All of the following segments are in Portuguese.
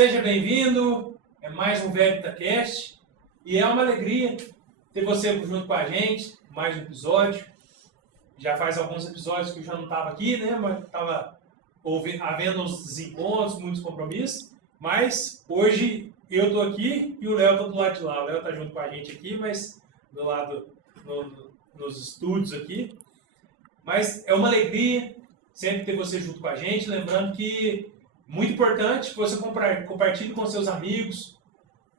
Seja bem-vindo, é mais um VeritaCast e é uma alegria ter você junto com a gente, mais um episódio. Já faz alguns episódios que eu já não estava aqui, né? Mas estava havendo uns desencontros, muitos compromissos, mas hoje eu estou aqui e o Léo está do lado de lá. O Léo está junto com a gente aqui, mas do lado, nos estúdios aqui. Mas é uma alegria sempre ter você junto com a gente, lembrando que muito importante que você compartilhe com seus amigos,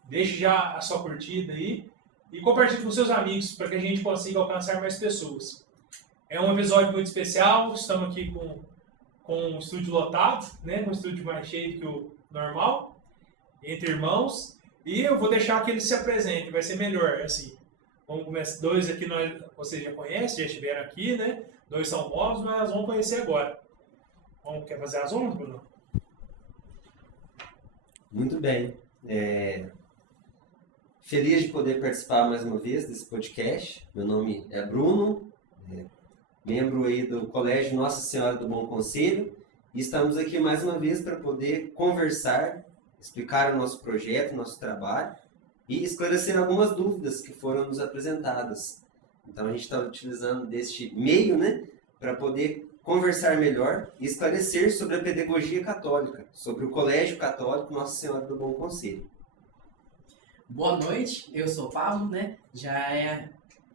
deixe já a sua curtida aí e compartilhe com seus amigos para que a gente consiga alcançar mais pessoas. É um episódio muito especial, estamos aqui com um estúdio lotado, né? Um estúdio mais cheio que o normal, entre irmãos, e eu vou deixar que eles se apresentem, vai ser melhor, assim. Vamos começar, dois aqui vocês já conhecem, já estiveram aqui, né? Dois são novos, mas vamos conhecer agora. Quer fazer as honras, Bruno? Muito bem. Feliz de poder participar mais uma vez desse podcast. Meu nome é Bruno, membro aí do Colégio Nossa Senhora do Bom Conselho, e estamos aqui mais uma vez para poder conversar, explicar o nosso projeto, o nosso trabalho e esclarecer algumas dúvidas que foram nos apresentadas. Então a gente está utilizando deste meio, né, para poder conversar melhor e esclarecer sobre a pedagogia católica, sobre o Colégio Católico Nossa Senhora do Bom Conselho. Boa noite, eu sou o Pablo, né?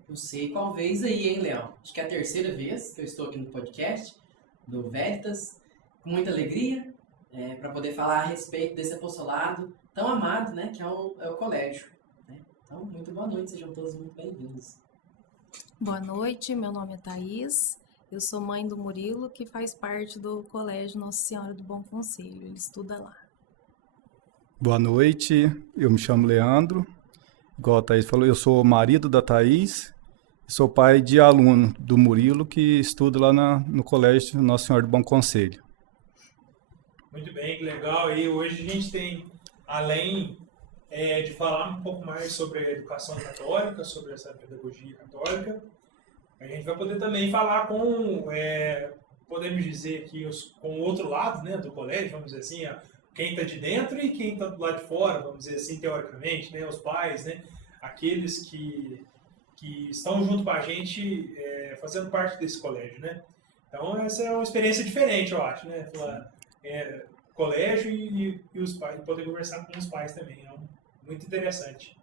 Não sei qual vez aí, hein, Léo? Acho que é a terceira vez que eu estou aqui no podcast do Veritas, com muita alegria, para poder falar a respeito desse apostolado tão amado, né? Que é o colégio. Né? Então, muito boa noite, sejam todos muito bem-vindos. Boa noite, meu nome é Thaís. Eu sou mãe do Murilo, que faz parte do Colégio Nossa Senhora do Bom Conselho. Ele estuda lá. Boa noite, eu me chamo Leandro. Igual a Thaís falou, eu sou marido da Thaís. Sou pai de aluno do Murilo, que estuda lá no Colégio Nossa Senhora do Bom Conselho. Muito bem, que legal. E hoje a gente tem, além de falar um pouco mais sobre a educação católica, sobre essa pedagogia católica, a gente vai poder também falar podemos dizer aqui, com o outro lado, né, do colégio, vamos dizer assim, quem está de dentro e quem está do lado de fora, vamos dizer assim, teoricamente, né, os pais, né, aqueles que estão junto com a gente, fazendo parte desse colégio, né. Então, essa é uma experiência diferente, eu acho, né, colégio e os pais, poder conversar com os pais também, é muito interessante.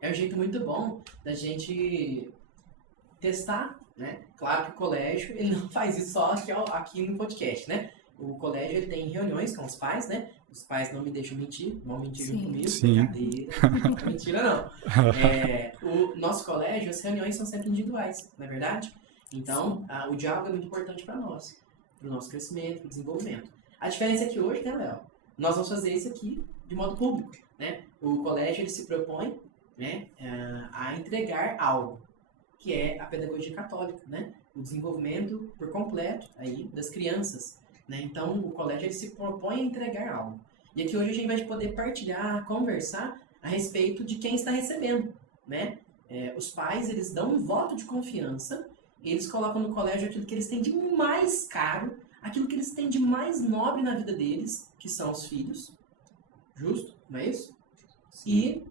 É um jeito muito bom da gente testar, né? Claro que o colégio, ele não faz isso só aqui no podcast, né? O colégio, ele tem reuniões com os pais, né? Os pais não me deixam mentir, vão mentir junto comigo. Sim. Brincadeira, não é mentira não. O nosso colégio, as reuniões são sempre individuais, não é verdade? Então, o diálogo é muito importante para nós, para o nosso crescimento, para o desenvolvimento. A diferença é que hoje, né, Léo? Nós vamos fazer isso aqui de modo público, né? O colégio, ele se propõe, né, a entregar algo, que é a pedagogia católica, né? O desenvolvimento por completo aí das crianças, né? Então, o colégio, ele se propõe a entregar algo. E aqui hoje a gente vai poder partilhar, conversar a respeito de quem está recebendo, né? Os pais, eles dão um voto de confiança, eles colocam no colégio aquilo que eles têm de mais caro, aquilo que eles têm de mais nobre na vida deles, que são os filhos. Justo? Não é isso? Sim. E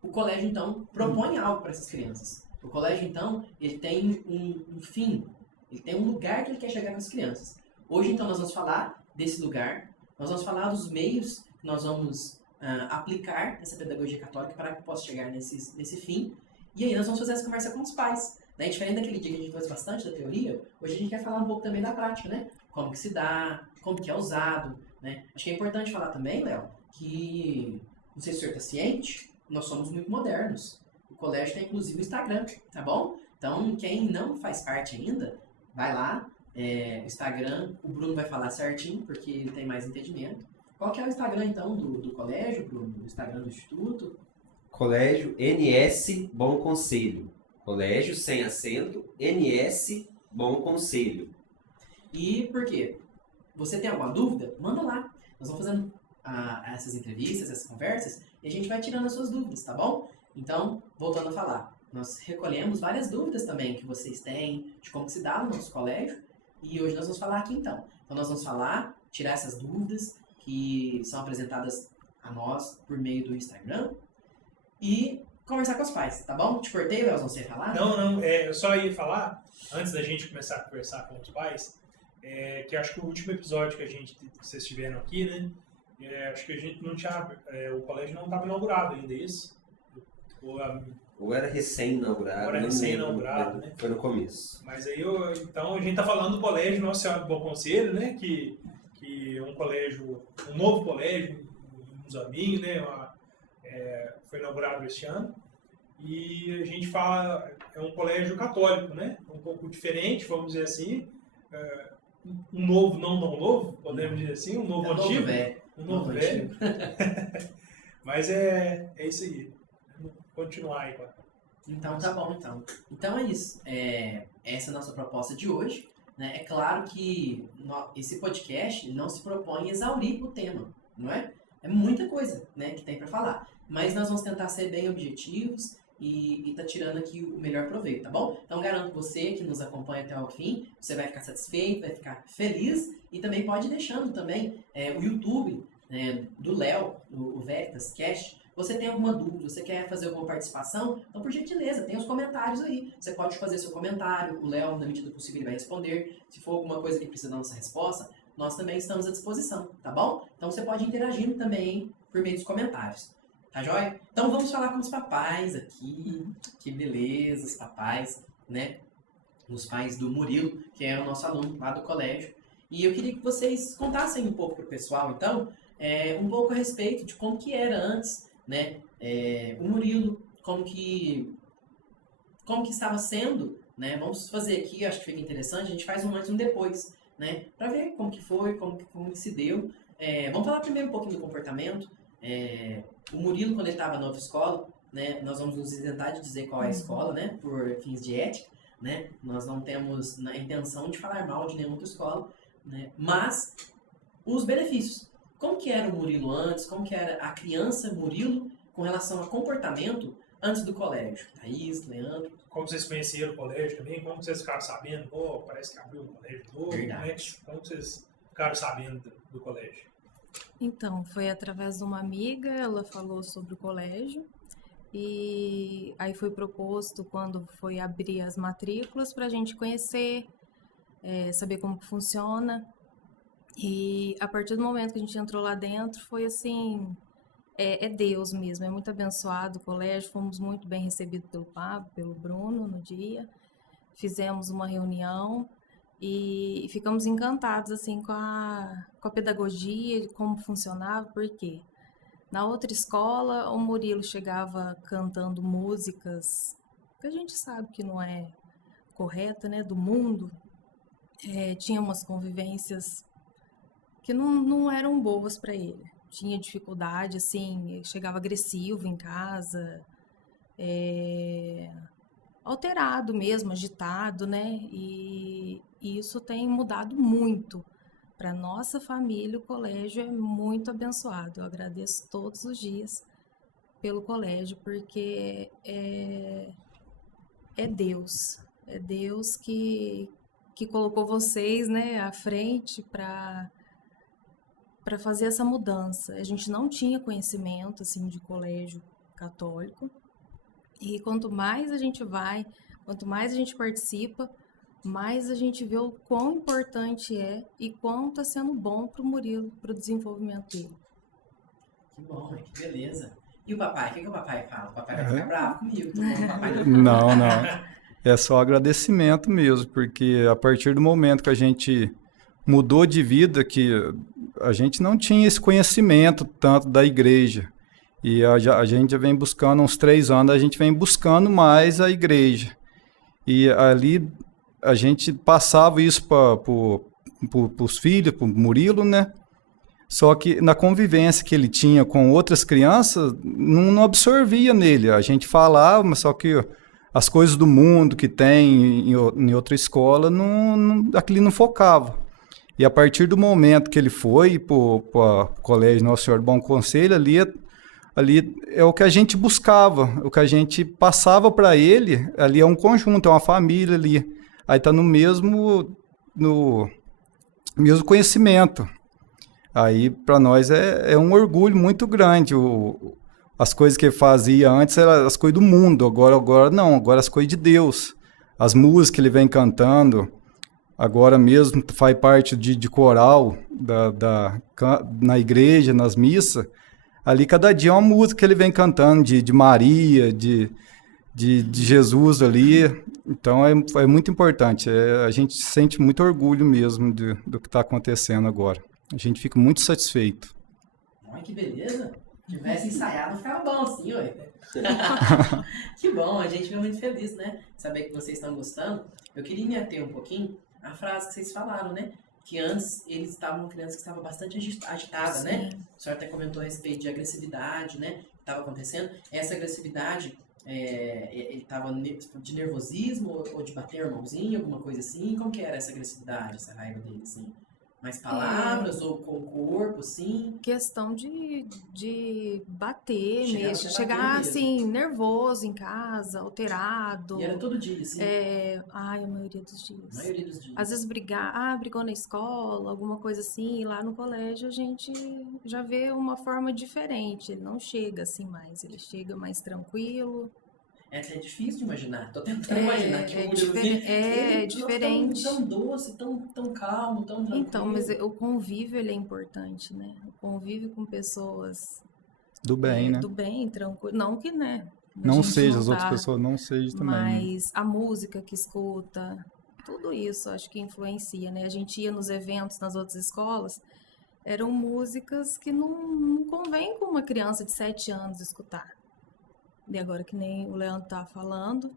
o colégio, então, propõe algo para essas crianças. O colégio, então, ele tem um fim, ele tem um lugar que ele quer chegar com as crianças. Hoje, então, nós vamos falar desse lugar, nós vamos falar dos meios que nós vamos aplicar essa pedagogia católica para que possa chegar nesse fim. E aí nós vamos fazer essa conversa com os pais. Né? Diferente daquele dia que a gente faz bastante da teoria, hoje a gente quer falar um pouco também da prática, né? Como que se dá, como que é usado, né? Acho que é importante falar também, Léo, que, não sei se o senhor está ciente, nós somos muito modernos. O colégio tem inclusive o Instagram, tá bom? Então, quem não faz parte ainda, vai lá, o Instagram, o Bruno vai falar certinho, porque ele tem mais entendimento. Qual que é o Instagram, então, do colégio, Bruno? O Instagram do Instituto? Colégio NS Bom Conselho. Colégio sem acento, NS Bom Conselho. E por quê? Você tem alguma dúvida? Manda lá. Nós vamos fazendo essas entrevistas, essas conversas, e a gente vai tirando as suas dúvidas, tá bom? Então, voltando a falar, nós recolhemos várias dúvidas também que vocês têm de como se dá no nosso colégio, e hoje nós vamos falar aqui então. Então nós vamos falar, tirar essas dúvidas, que são apresentadas a nós por meio do Instagram e conversar com os pais, tá bom? Te cortei, Leozão, você ia falar? Não, eu só ia falar, antes da gente começar a conversar com os pais, que acho que o último episódio que vocês tiveram aqui, né, acho que a gente não tinha, o colégio não estava inaugurado ainda, isso? Ou era recém-inaugurado. Era recém-inaugurado, né? Foi no começo. Mas aí, então, a gente está falando do colégio Nossa Senhora do Bom Conselho, né, que é um colégio, um novo colégio, em Musambi, né, foi inaugurado este ano. E a gente fala, é um colégio católico, né, um pouco diferente, vamos dizer assim, um novo, não tão novo, podemos dizer assim, um novo antigo. Um novo velho. Mas é isso aí. Vamos continuar aí. Então tá bom, então. Então é isso. Essa é a nossa proposta de hoje. Né? É claro que esse podcast não se propõe a exaurir o tema, não é? É muita coisa, né, que tem para falar. Mas nós vamos tentar ser bem objetivos e tá tirando aqui o melhor proveito, tá bom? Então garanto você que nos acompanha até o fim, você vai ficar satisfeito, vai ficar feliz e também pode ir deixando também o YouTube, né, do Léo, o Veritas Cast. Você tem alguma dúvida, você quer fazer alguma participação? Então, por gentileza, tem os comentários aí. Você pode fazer seu comentário, o Léo, na medida do possível, ele vai responder. Se for alguma coisa que precisa da nossa resposta, nós também estamos à disposição, tá bom? Então, você pode ir interagindo também por meio dos comentários. Tá joia? Então, vamos falar com os papais aqui. Que beleza, os papais, né? Os pais do Murilo, que é o nosso aluno lá do colégio. E eu queria que vocês contassem um pouco pro pessoal, então, um pouco a respeito de como que era antes, né? O Murilo, como que estava sendo, né? Vamos fazer aqui, acho que fica interessante, a gente faz um antes e um depois, né? Para ver como que foi, como que se deu. Vamos falar primeiro um pouquinho do comportamento. O Murilo, quando ele estava na outra escola, né? Nós vamos nos isentar de dizer qual é a escola, né? Por fins de ética, né? Nós não temos a intenção de falar mal de nenhuma outra escola, né? Mas os benefícios. Como que era o Murilo antes? Como que era a criança Murilo com relação a comportamento antes do colégio? Thaís, Leandro. Como vocês conheceram o colégio também? Como vocês ficaram sabendo? Pô, parece que abriu um colégio novo. Verdade. Como vocês ficaram sabendo do colégio? Então, foi através de uma amiga, ela falou sobre o colégio. E aí foi proposto quando foi abrir as matrículas para a gente conhecer, saber como funciona. E a partir do momento que a gente entrou lá dentro, foi assim, é Deus mesmo, é muito abençoado o colégio, fomos muito bem recebidos pelo Pablo, pelo Bruno no dia, fizemos uma reunião e ficamos encantados assim com a pedagogia, de como funcionava, porque na outra escola o Murilo chegava cantando músicas que a gente sabe que não é correta, né, do mundo, tinha umas convivências que não eram boas para ele. Tinha dificuldade, assim, chegava agressivo em casa, alterado mesmo, agitado, né? E isso tem mudado muito. Para nossa família, o colégio é muito abençoado. Eu agradeço todos os dias pelo colégio, porque é Deus. É Deus que colocou vocês, né, à frente para fazer essa mudança. A gente não tinha conhecimento assim de colégio católico. E quanto mais a gente vai, quanto mais a gente participa, mais a gente vê o quão importante é e quão está sendo bom para o Murilo, para o desenvolvimento dele. Que bom, que beleza. E o papai? O que o papai fala? O papai vai ficar bravo comigo. Tô falando, papai Não. É só agradecimento mesmo, porque a partir do momento que a gente mudou de vida, que a gente não tinha esse conhecimento tanto da igreja. E a gente já vem buscando, uns 3 anos, a gente vem buscando mais a igreja. E ali a gente passava isso para os filhos, para o Murilo, né? Só que na convivência que ele tinha com outras crianças, não absorvia nele. A gente falava, mas só que as coisas do mundo que tem em outra escola, aquilo não focava. E a partir do momento que ele foi para o Colégio Nossa Senhora do Bom Conselho, ali é o que a gente buscava, o que a gente passava para ele, ali é um conjunto, é uma família ali. Aí está no mesmo conhecimento. Aí, para nós, é um orgulho muito grande. As coisas que ele fazia antes eram as coisas do mundo, agora não, agora as coisas de Deus. As músicas que ele vem cantando, agora mesmo faz parte de coral na igreja, nas missas. Ali, cada dia é uma música que ele vem cantando, de Maria, de Jesus ali. Então, é muito importante. A gente sente muito orgulho mesmo do que está acontecendo agora. A gente fica muito satisfeito. Olha que beleza. Se tivesse ensaiado, ficava bom assim, ué. Que bom, a gente fica muito feliz, né? Saber que vocês estão gostando. Eu queria me ater um pouquinho à frase que vocês falaram, né? Que antes eles estavam crianças que estavam bastante agitadas, né? A senhora até comentou a respeito de agressividade, né? Que estava acontecendo. Essa agressividade, ele estava de nervosismo ou de bater a mãozinha, alguma coisa assim? Como que era essa agressividade, essa raiva dele, assim? Mais palavras ou com o corpo, assim? Questão de bater Chegar mesmo. a Chegar bater mesmo. assim, nervoso em casa, alterado. E era todo dia, assim? Ai, a maioria dos A dias. maioria dos dias. Às vezes brigou na escola, alguma coisa assim, e lá no colégio a gente já vê uma forma diferente. Ele não chega assim mais, ele chega mais tranquilo. É até difícil de imaginar. Tô tentando imaginar que o Murilozinho... É diferente. Tão doce, tão calmo, tão tranquilo. Então, mas o convívio ele é importante, né? O convívio com pessoas Do bem, né? do bem, tranquilo. Não que, né? Não gente seja, não as outras dá, pessoas não sejam também. Né? Mas a música que escuta, tudo isso acho que influencia, né? A gente ia nos eventos nas outras escolas, eram músicas que não convém com uma criança de 7 anos escutar. E agora que nem o Leandro tá falando,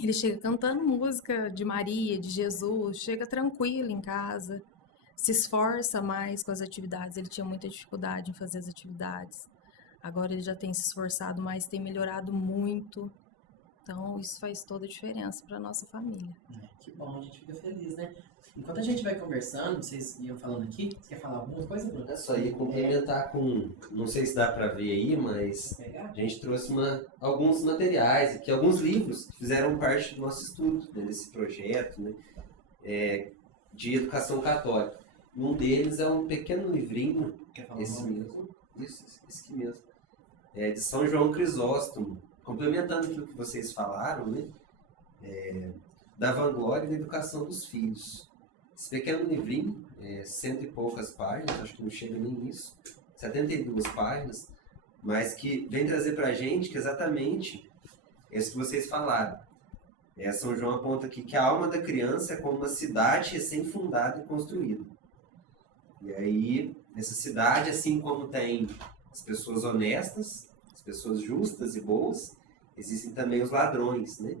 ele chega cantando música de Maria, de Jesus, chega tranquilo em casa, se esforça mais com as atividades. Ele tinha muita dificuldade em fazer as atividades. Agora ele já tem se esforçado mais, tem melhorado muito. Então isso faz toda a diferença para nossa família. Que bom, a gente fica feliz, né? Enquanto a gente vai conversando, vocês iam falando aqui, você quer falar alguma coisa, Bruno? É só ia complementar com, não sei se dá para ver aí, mas a gente trouxe alguns materiais aqui, alguns livros que fizeram parte do nosso estudo, né, desse projeto, né, de educação católica. Um deles é um pequeno livrinho, esse mesmo, esse aqui mesmo, de São João Crisóstomo, complementando aquilo que vocês falaram, né, da vanglória e da educação dos filhos. Esse pequeno livrinho, 100 e poucas páginas, acho que não chega nem nisso, 72 páginas, mas que vem trazer para a gente que exatamente isso que vocês falaram. São João aponta aqui que a alma da criança é como uma cidade recém-fundada e construída. E aí, nessa cidade, assim como tem as pessoas honestas, as pessoas justas e boas, existem também os ladrões, né?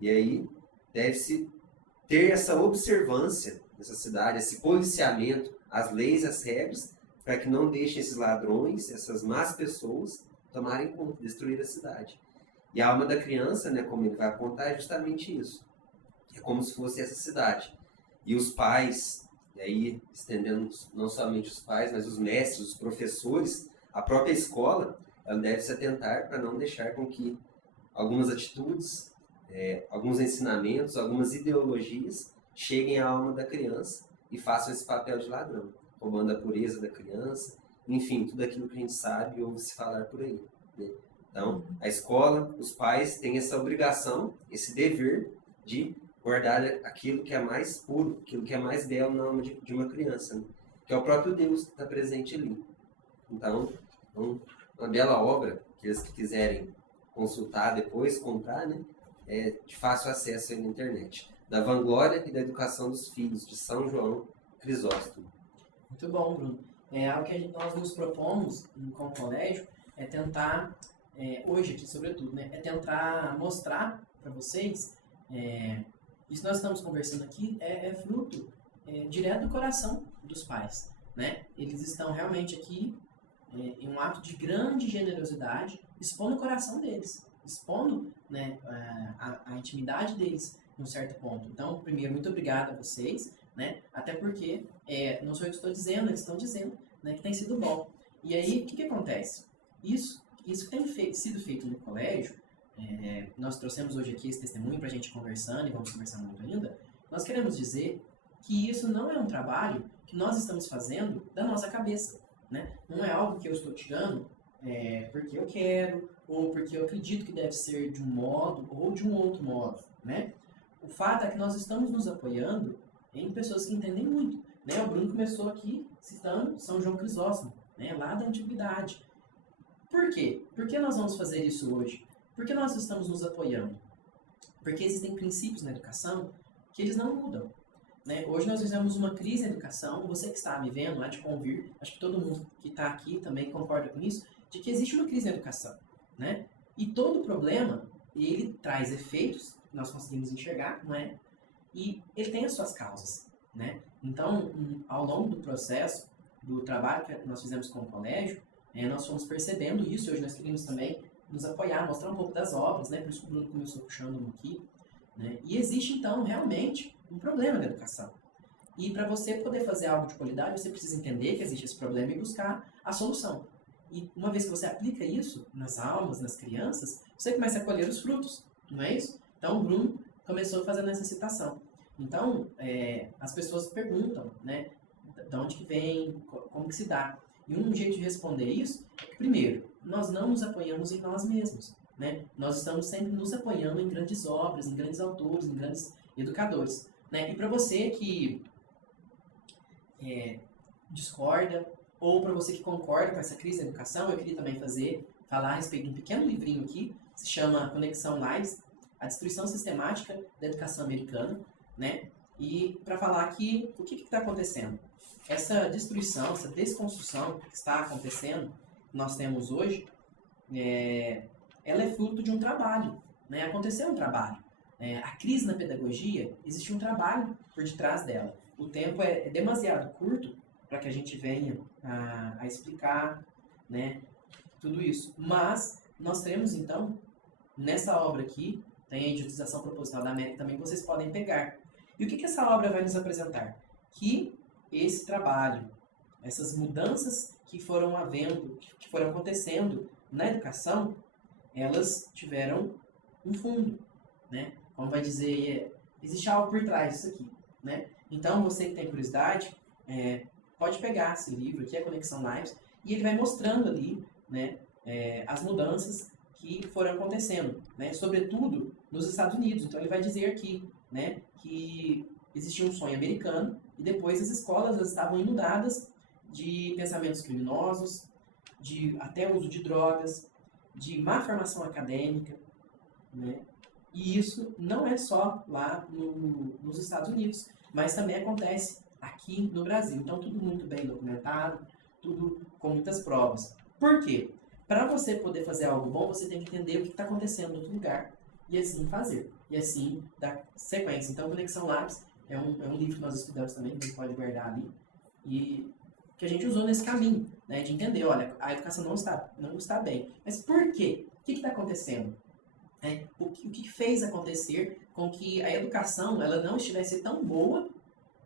E aí, deve-se ter essa observância nessa cidade, esse policiamento, as leis, as regras, para que não deixem esses ladrões, essas más pessoas, tomarem conta, destruir a cidade. E a alma da criança, né, como ele vai apontar, é justamente isso. É como se fosse essa cidade. E os pais, e aí estendendo não somente os pais, mas os mestres, os professores, a própria escola, ela deve se atentar para não deixar com que algumas atitudes, alguns ensinamentos, algumas ideologias cheguem à alma da criança e façam esse papel de ladrão, roubando a pureza da criança, enfim, tudo aquilo que a gente sabe e ouve se falar por aí, né? Então, a escola, os pais têm essa obrigação, esse dever de guardar aquilo que é mais puro, aquilo que é mais belo na alma de uma criança, né? Que é o próprio Deus que está presente ali. Então, uma bela obra, que eles que quiserem consultar depois, comprar, né? De fácil acesso aí na internet. Da vanglória e da educação dos filhos, de São João Crisóstomo. Muito bom, Bruno. Algo que nós nos propomos com o colégio é tentar, hoje aqui sobretudo, né, é tentar mostrar para vocês, isso que nós estamos conversando aqui é fruto direto do coração dos pais, né? Eles estão realmente aqui em um ato de grande generosidade, expondo o coração deles, expondo, né, a intimidade deles num certo ponto. Então, primeiro, muito obrigado a vocês, né? Até porque não sou eu que estou dizendo, eles estão dizendo, né, que tem sido bom. E aí, o que acontece? Isso que tem sido feito no colégio, nós trouxemos hoje aqui esse testemunho para a gente conversando, e vamos conversar muito ainda, nós queremos dizer que isso não é um trabalho que nós estamos fazendo da nossa cabeça, né? Não é algo que eu estou tirando porque eu quero, ou porque eu acredito que deve ser de um modo ou de um outro modo, né? O fato é que nós estamos nos apoiando em pessoas que entendem muito, né? O Bruno começou aqui citando São João Crisóstomo, né? Lá da antiguidade. Por quê? Por que nós vamos fazer isso hoje? Por que nós estamos nos apoiando? Porque existem princípios na educação que eles não mudam, né? Hoje nós fizemos uma crise na educação, você que está me vendo, há de convir, acho que todo mundo que está aqui também concorda com isso, de que existe uma crise na educação, né? E todo problema, ele traz efeitos que nós conseguimos enxergar, não é? E ele tem as suas causas, né? Então, ao longo do processo, do trabalho que nós fizemos com o colégio, nós fomos percebendo isso, e hoje nós queríamos também nos apoiar, mostrar um pouco das obras, né? Por isso que o Bruno começou puxando aqui, né? E existe, então, realmente um problema na educação. E para você poder fazer algo de qualidade, você precisa entender que existe esse problema e buscar a solução. E uma vez que você aplica isso nas aulas, nas crianças, você começa a colher os frutos, não é isso? Então, o Bruno começou fazendo essa citação. Então, as pessoas perguntam, né? De onde que vem, como que se dá. E um jeito de responder isso é que, primeiro, nós não nos apoiamos em nós mesmos, né? Nós estamos sempre nos apoiando em grandes obras, em grandes autores, em grandes educadores, né? E para você que discorda, ou para você que concorda com essa crise da educação, eu queria também falar a respeito de um pequeno livrinho aqui, que se chama Conexão Lives, a destruição sistemática da educação americana, né? E para falar aqui o que está acontecendo. Essa destruição, essa desconstrução que está acontecendo, que nós temos hoje, ela é fruto de um trabalho, né? Aconteceu um trabalho. A crise na pedagogia, existe um trabalho por detrás dela. O tempo é demasiado curto para que a gente venha a explicar, né, tudo isso. Mas nós teremos, então, nessa obra aqui, tem a Idiotização Proposital da América também, que vocês podem pegar. E o que essa obra vai nos apresentar? Que esse trabalho, essas mudanças que foram acontecendo na educação, elas tiveram um fundo, né? Como vai dizer, existe algo por trás disso aqui, né? Então, você que tem curiosidade, pode pegar esse livro aqui, a Conexão Lives, e ele vai mostrando ali, né, as mudanças que foram acontecendo, né, sobretudo nos Estados Unidos. Então, ele vai dizer aqui, né, que existia um sonho americano e depois as escolas estavam inundadas de pensamentos criminosos, de até uso de drogas, de má formação acadêmica, né? E isso não é só lá nos Estados Unidos, mas também acontece aqui no Brasil. Então, tudo muito bem documentado, tudo com muitas provas. Por quê? Para você poder fazer algo bom, você tem que entender o que está acontecendo em outro lugar e assim fazer. E assim dar sequência. Então, Conexão Lives é um livro que nós estudamos também, que a gente pode guardar ali, e que a gente usou nesse caminho, né, de entender, olha, a educação não está bem. Mas por quê? O que está acontecendo? O que fez acontecer com que a educação ela não estivesse tão boa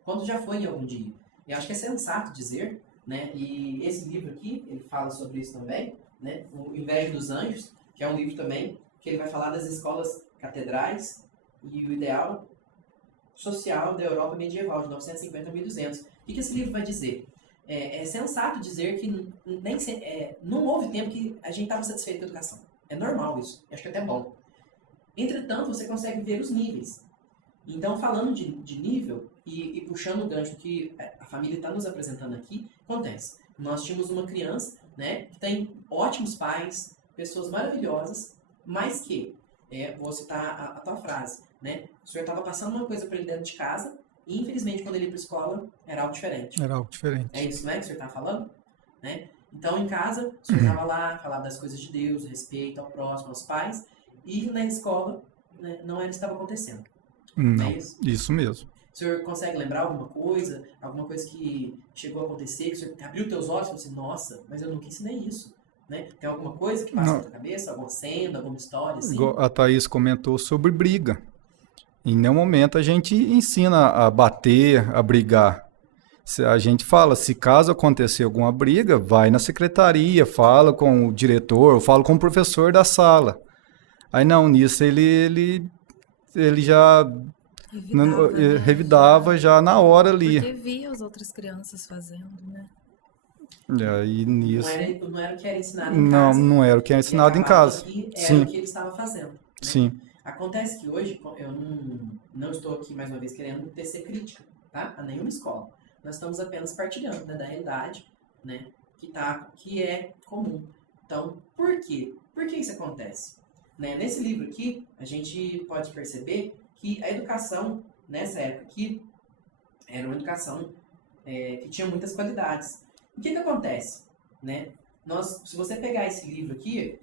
quanto já foi em algum dia? Eu acho que é sensato dizer, né, e esse livro aqui, ele fala sobre isso também, né, o Inveja dos Anjos, que é um livro também que ele vai falar das escolas catedrais e o ideal social da Europa medieval, de 950 a 1200. O que esse livro vai dizer? É sensato dizer que não houve tempo que a gente estava satisfeito com a educação. É normal isso. Eu acho que é até bom. Entretanto, você consegue ver os níveis. Então, falando de nível e puxando o gancho que a família está nos apresentando aqui, acontece. Nós tínhamos uma criança, né, que tem ótimos pais, pessoas maravilhosas, mas que, vou citar a tua frase, né, o senhor estava passando uma coisa para ele dentro de casa e, infelizmente, quando ele ia para a escola, era algo diferente. Era algo diferente. É isso, né, que o senhor está falando? Né? Então, em casa, o senhor estava lá, falava das coisas de Deus, respeito ao próximo, aos pais, e na escola, né, não era isso que estava acontecendo. Não, é isso? Isso mesmo. O senhor consegue lembrar alguma coisa que chegou a acontecer, que o senhor abriu teus olhos e falou assim, nossa, mas eu nunca ensinei isso, né? Tem alguma coisa que passa na tua cabeça, alguma cena, alguma história, assim? A Thaís comentou sobre briga. Em nenhum momento a gente ensina a bater, a brigar. A gente fala, se caso acontecer alguma briga, vai na secretaria, fala com o diretor, fala com o professor da sala. Aí não, nisso ele já Revidava já na hora ali. Porque via as outras crianças fazendo, né? E aí nisso. Não era o que era ensinado em Não, casa. não era o que é E ensinado em acabava casa. que era Sim, o que ele estava fazendo. Né? sim. Acontece que hoje, eu não estou aqui mais uma vez querendo tecer crítica, tá? A nenhuma escola. Nós estamos apenas partilhando, né, da realidade, né, que é comum. Então, por quê? Por que isso acontece? Né? Nesse livro aqui, a gente pode perceber que a educação, nessa época aqui, era uma educação que tinha muitas qualidades. O que acontece? Né? Se você pegar esse livro aqui,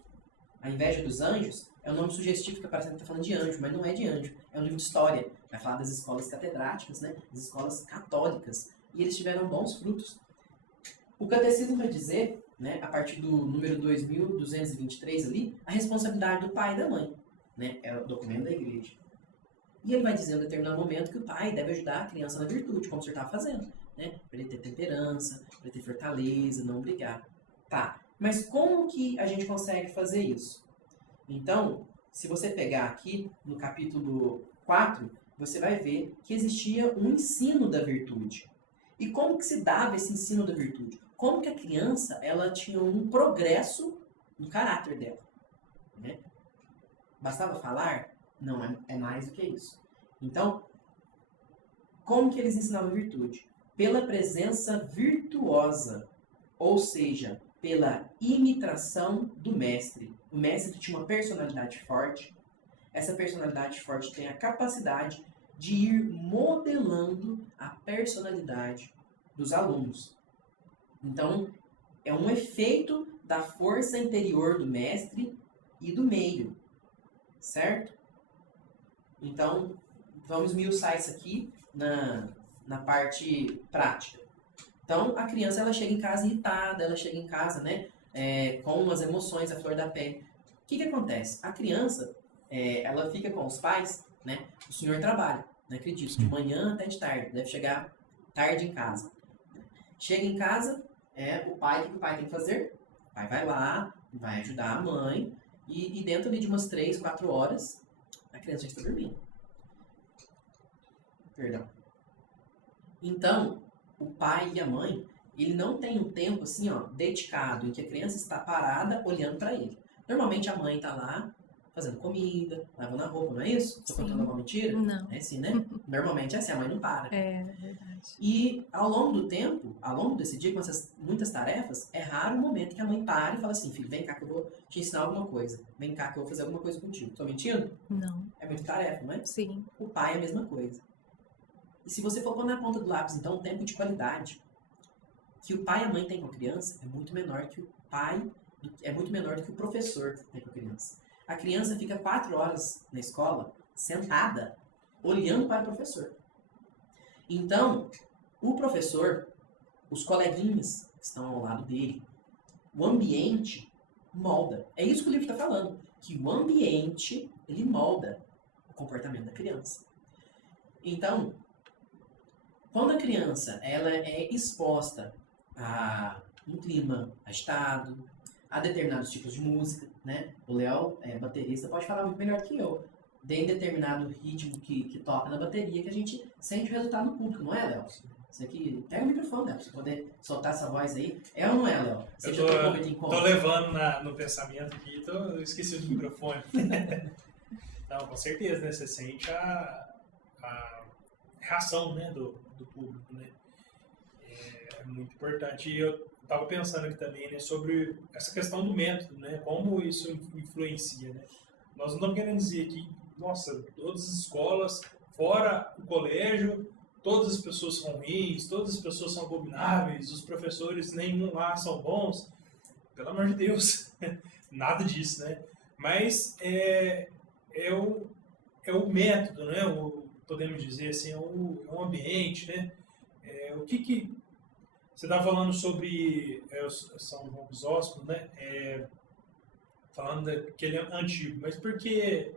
A Inveja dos Anjos, é um nome sugestivo que parece que está falando de anjo, mas não é de anjo. É um livro de história. Vai falar das escolas catedráticas, né? Das escolas católicas. E eles tiveram bons frutos. O catecismo vai dizer, né, a partir do número 2223 ali, a responsabilidade do pai e da mãe. Né? É o documento da igreja. E ele vai dizer em um determinado momento que o pai deve ajudar a criança na virtude, como o senhor estava fazendo. Né? Para ele ter temperança, para ele ter fortaleza, não brigar. Tá, mas como que a gente consegue fazer isso? Então, se você pegar aqui no capítulo 4, você vai ver que existia um ensino da virtude. E como que se dava esse ensino da virtude? Como que a criança ela tinha um progresso no caráter dela? Né? Bastava falar? Não, é mais do que isso. Então, como que eles ensinavam a virtude? Pela presença virtuosa, ou seja, pela imitação do mestre. O mestre tinha uma personalidade forte. Essa personalidade forte tem a capacidade de ir modelando a personalidade dos alunos. Então, é um efeito da força interior do mestre e do meio, certo? Então, vamos esmiuçar isso aqui na parte prática. Então, a criança ela chega em casa irritada, ela chega em casa, né, com as emoções à flor da pele. O que acontece? A criança, ela fica com os pais, né? O senhor trabalha, não acredito, de manhã até de tarde, deve chegar tarde em casa. Chega em casa, o que o pai tem que fazer? O pai vai lá, vai ajudar a mãe, e dentro ali de umas 3, 4 horas, a criança já está dormindo. Perdão. Então, o pai e a mãe, ele não tem um tempo assim, ó, dedicado, em que a criança está parada olhando para ele. Normalmente a mãe está lá fazendo comida, lavando a roupa, não é isso? Estou contando alguma mentira? Não. É assim, né? Normalmente é assim, a mãe não para. É verdade. E ao longo do tempo, ao longo desse dia, com essas muitas tarefas, é raro o momento que a mãe para e fala assim, filho, vem cá que eu vou te ensinar alguma coisa. Vem cá que eu vou fazer alguma coisa contigo. Estou mentindo? Não. É muita tarefa, não é? Sim. O pai é a mesma coisa. E se você for pôr na ponta do lápis, então, o tempo de qualidade que o pai e a mãe têm com a criança é muito menor que o pai, é muito menor do que o professor tem com a criança. A criança fica 4 horas na escola, sentada, olhando para o professor. Então, o professor, os coleguinhas que estão ao lado dele, o ambiente molda. É isso que o livro está falando, que o ambiente, ele molda o comportamento da criança. Então, quando a criança ela é exposta a um clima agitado, a determinados tipos de música, né? O Léo, baterista, pode falar muito melhor que eu. Tem determinado ritmo que toca na bateria que a gente sente o resultado no público, não é, Léo? Isso aqui, pega o microfone, Léo, pra você poder soltar essa voz aí. É ou não é, Léo? Você já tocou muito em conta? Tô levando no pensamento aqui, eu esqueci do microfone. Não, com certeza, né? Você sente a reação, né, do público, né? É muito importante. E eu estava pensando aqui também, né, sobre essa questão do método, né? Como isso influencia, né? Nós não estamos querendo dizer que, nossa, todas as escolas, fora o colégio, todas as pessoas são ruins, todas as pessoas são abomináveis, os professores, nenhum lá são bons. Pelo amor de Deus, nada disso, né? Mas é o método, né? Podemos dizer assim, é um ambiente, né? O que você está falando sobre São João Crisóstomo, né? Falando daquele antigo, mas por que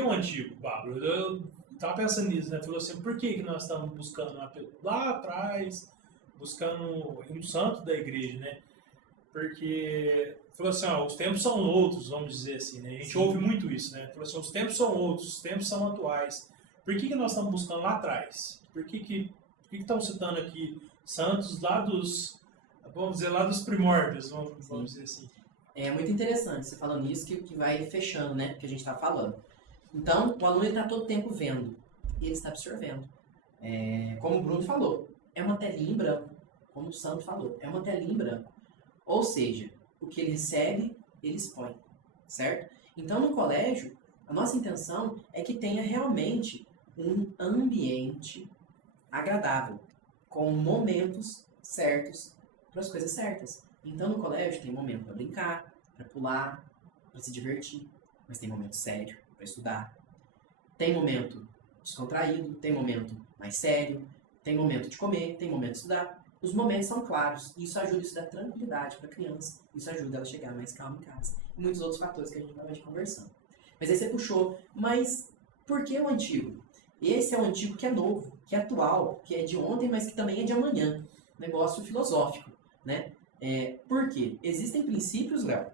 o antigo, Pablo? Eu estava pensando nisso, né? Falou assim, por que nós estamos buscando lá atrás, buscando um santo da igreja, né? Porque falou assim, os tempos são outros, vamos dizer assim, né? A gente ouve muito isso, né? Falou assim, os tempos são outros, os tempos são atuais. Por que nós estamos buscando lá atrás? Por que estão citando aqui santos lá dos, vamos dizer, lá dos primórdios, vamos dizer assim? É muito interessante você falando isso, que vai fechando, né, o que a gente está falando. Então, o aluno está todo tempo vendo e ele está absorvendo. Como o Bruno falou, é uma telinha em branco. Como o Sandro falou, é uma telinha em branco. Ou seja, o que ele recebe, ele expõe, certo? Então, no colégio, a nossa intenção é que tenha realmente um ambiente agradável, com momentos certos para as coisas certas. Então, no colégio, tem momento para brincar, para pular, para se divertir, mas tem momento sério para estudar. Tem momento descontraído, tem momento mais sério, tem momento de comer, tem momento de estudar. Os momentos são claros, e isso ajuda, isso dá tranquilidade para a criança, isso ajuda ela a chegar mais calma em casa. E muitos outros fatores que a gente vai conversando. Mas aí você puxou, mas por que o antigo? Esse é o antigo que é novo, que é atual, que é de ontem, mas que também é de amanhã. Negócio filosófico, né? Por quê? Existem princípios, Léo,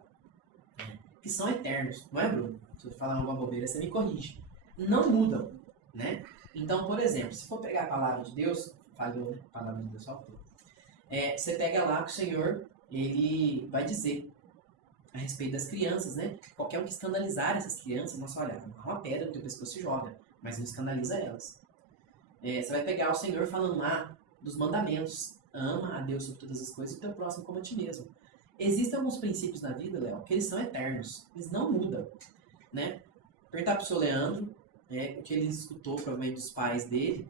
que são eternos, não é, Bruno? Se eu falar alguma bobeira, você me corrige. Não mudam, né? Então, por exemplo, se for pegar a palavra de Deus, falhou, né? A palavra de Deus faltou. Você pega lá que o Senhor, ele vai dizer a respeito das crianças, né? Qualquer um que escandalizar essas crianças, nossa, olha, uma pedra do teu pescoço se joga, mas não escandaliza elas. Você vai pegar o Senhor falando lá dos mandamentos. Ama a Deus sobre todas as coisas e o teu próximo como a ti mesmo. Existem alguns princípios na vida, Léo, que eles são eternos. Eles não mudam, né? Perguntar pro seu Leandro, o que ele escutou provavelmente dos pais dele,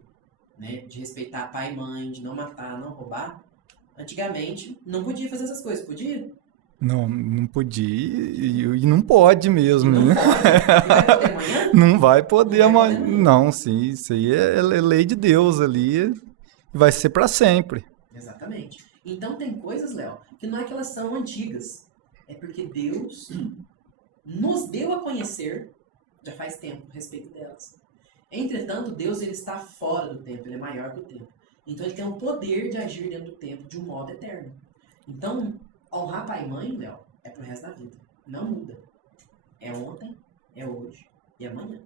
né? De respeitar pai e mãe, de não matar, não roubar. Antigamente, não podia fazer essas coisas, podia? Não podia e não pode mesmo, Não né? pode. E vai poder amanhã? Não vai poder Não vai amanhã. poder amanhã. Não, sim, isso aí é lei de Deus ali, vai ser para sempre. Exatamente. Então tem coisas, Léo, que não é que elas são antigas. É porque Deus nos deu a conhecer já faz tempo a respeito delas. Entretanto, Deus ele está fora do tempo, ele é maior que o tempo. Então ele tem o poder de agir dentro do tempo de um modo eterno. Então, honrar pai e mãe, Léo, é pro resto da vida. Não muda. É ontem, é hoje e amanhã.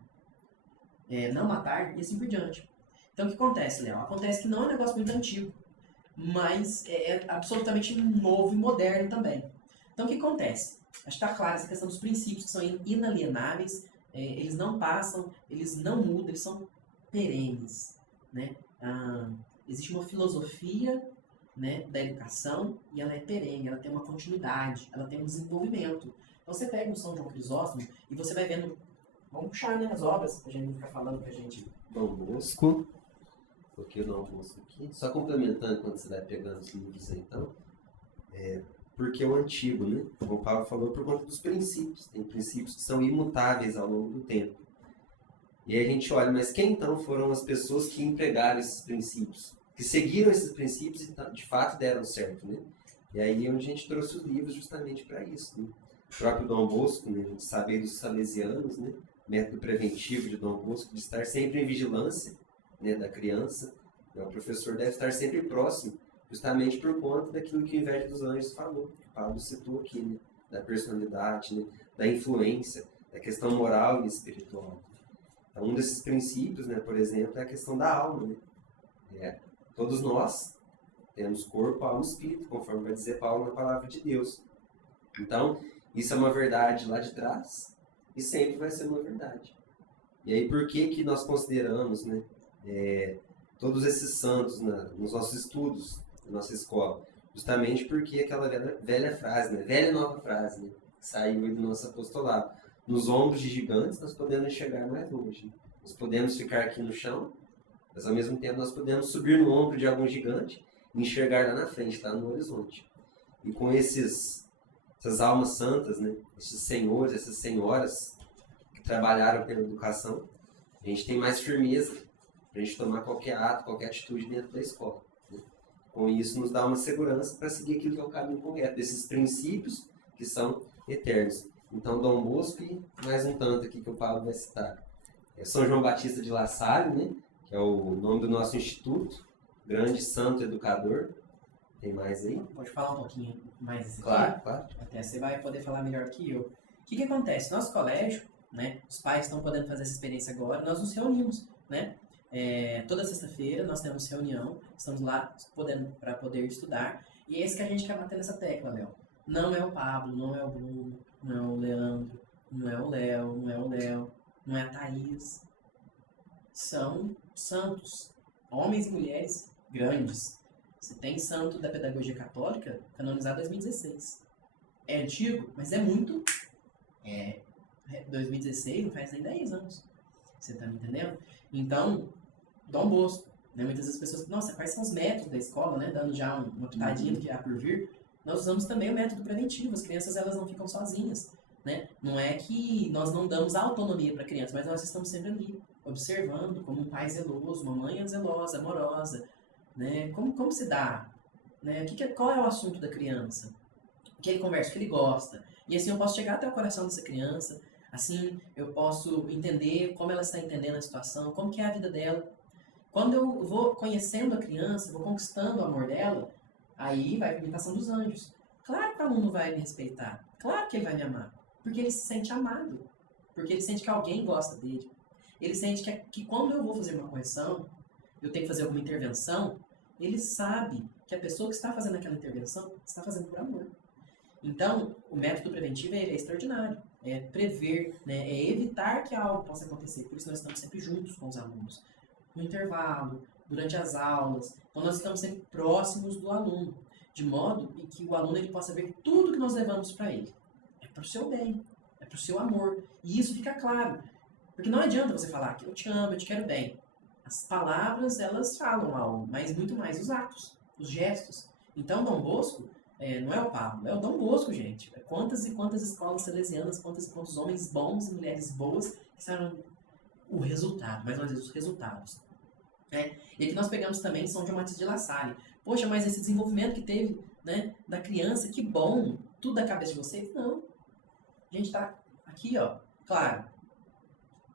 Não matar e assim por diante. Então o que acontece, Léo? Acontece que não é um negócio muito antigo, mas é absolutamente novo e moderno também. Então o que acontece? Acho que está claro essa questão dos princípios que são inalienáveis, eles não passam, eles não mudam, eles são perenes, né? Existe uma filosofia, né, da educação e ela é perene, ela tem uma continuidade, ela tem um desenvolvimento. Então você pega o São João Crisóstomo e você vai vendo, vamos puxar, né, as obras, pra gente não ficar falando pra gente. Dom Bosco, coloquei o Dom Bosco aqui, só complementando quando você vai pegando os livros aí, então, porque o antigo, né, como o Paulo falou, por conta dos princípios, tem princípios que são imutáveis ao longo do tempo. E aí a gente olha, mas quem então foram as pessoas que empregaram esses princípios? Que seguiram esses princípios e de fato deram certo, né? E aí é onde a gente trouxe os livros justamente para isso, né? O próprio Dom Bosco, né? A gente sabe dos salesianos, né? Método preventivo de Dom Bosco, de estar sempre em vigilância, né, da criança. O professor deve estar sempre próximo, justamente por conta daquilo que o Inveja dos Anjos falou, que o Paulo citou aqui, né? Da personalidade, né? Da influência, da questão moral e espiritual. Então, um desses princípios, né, por exemplo, é a questão da alma, né? Todos nós temos corpo, alma e espírito, conforme vai dizer Paulo na palavra de Deus. Então, isso é uma verdade lá de trás e sempre vai ser uma verdade. E aí, por que nós consideramos, né, todos esses santos nos nossos estudos, na nossa escola? Justamente porque aquela velha frase, né, velha nova frase, né, que saiu aí do nosso apostolado. Nos ombros de gigantes, nós podemos enxergar mais longe. Né? Nós podemos ficar aqui no chão, mas ao mesmo tempo nós podemos subir no ombro de algum gigante e enxergar lá na frente, lá no horizonte. E com essas almas santas, né, esses senhores, essas senhoras que trabalharam pela educação, a gente tem mais firmeza para a gente tomar qualquer ato, qualquer atitude dentro da escola. Né? Com isso nos dá uma segurança para seguir aquilo que é o caminho correto, desses princípios que são eternos. Então, Dom Bosco e mais um tanto aqui que o Paulo vai citar. São João Batista de La Salle, né? Que é o nome do nosso instituto, grande santo educador. Tem mais aí? Pode falar um pouquinho mais desse Claro, aqui? claro. Até você vai poder falar melhor que eu. O que acontece? Nosso colégio, né, os pais estão podendo fazer essa experiência agora, nós nos reunimos né? Toda sexta-feira nós temos reunião, estamos lá para poder estudar. E é esse que a gente quer bater nessa tecla, Léo. Não é o Pablo, não é o Bruno, não é o Leandro, não é o Léo, não é o Léo, não é a Thaís. São santos, homens e mulheres grandes. Você tem santo da pedagogia católica canonizado em 2016. É antigo, mas é muito. 2016 não faz nem 10 anos. Você tá me entendendo? Então, Dom Bosco, né? Muitas vezes as pessoas, nossa, quais são os métodos da escola, né? Dando já uma pitadinha do que há por vir. Nós usamos também o método preventivo. As crianças, elas não ficam sozinhas, né? Não é que nós não damos autonomia para a criança, mas nós estamos sempre ali, observando como um pai zeloso, uma mãe zelosa, amorosa, né? Como se dá, né? Qual é o assunto da criança? O que ele conversa, o que ele gosta. E assim eu posso chegar até o coração dessa criança, assim eu posso entender como ela está entendendo a situação, como que é a vida dela. Quando eu vou conhecendo a criança, vou conquistando o amor dela, aí vai a imitação dos anjos. Claro que o aluno vai me respeitar, claro que ele vai me amar, porque ele se sente amado, porque ele sente que alguém gosta dele. Ele sente que quando eu vou fazer uma correção, eu tenho que fazer alguma intervenção, ele sabe que a pessoa que está fazendo aquela intervenção está fazendo por amor. Então, o método preventivo é extraordinário. É prever, né? É evitar que algo possa acontecer. Por isso nós estamos sempre juntos com os alunos. No intervalo, durante as aulas. Então nós estamos sempre próximos do aluno. De modo que o aluno ele possa ver que tudo que nós levamos para ele é para o seu bem, é para o seu amor. E isso fica claro. Porque não adianta você falar que eu te amo, eu te quero bem. As palavras, elas falam algo, mas muito mais os atos, os gestos. Então, Dom Bosco, não é o Pablo, é o Dom Bosco, gente. Quantas e quantas escolas salesianas, quantos e quantos homens bons e mulheres boas que serão o resultado, mais uma vez, os resultados. E aqui nós pegamos também São João Batista de La Salle. Poxa, mas esse desenvolvimento que teve, né, da criança, que bom, tudo da cabeça de vocês? Não. A gente está aqui, ó, claro,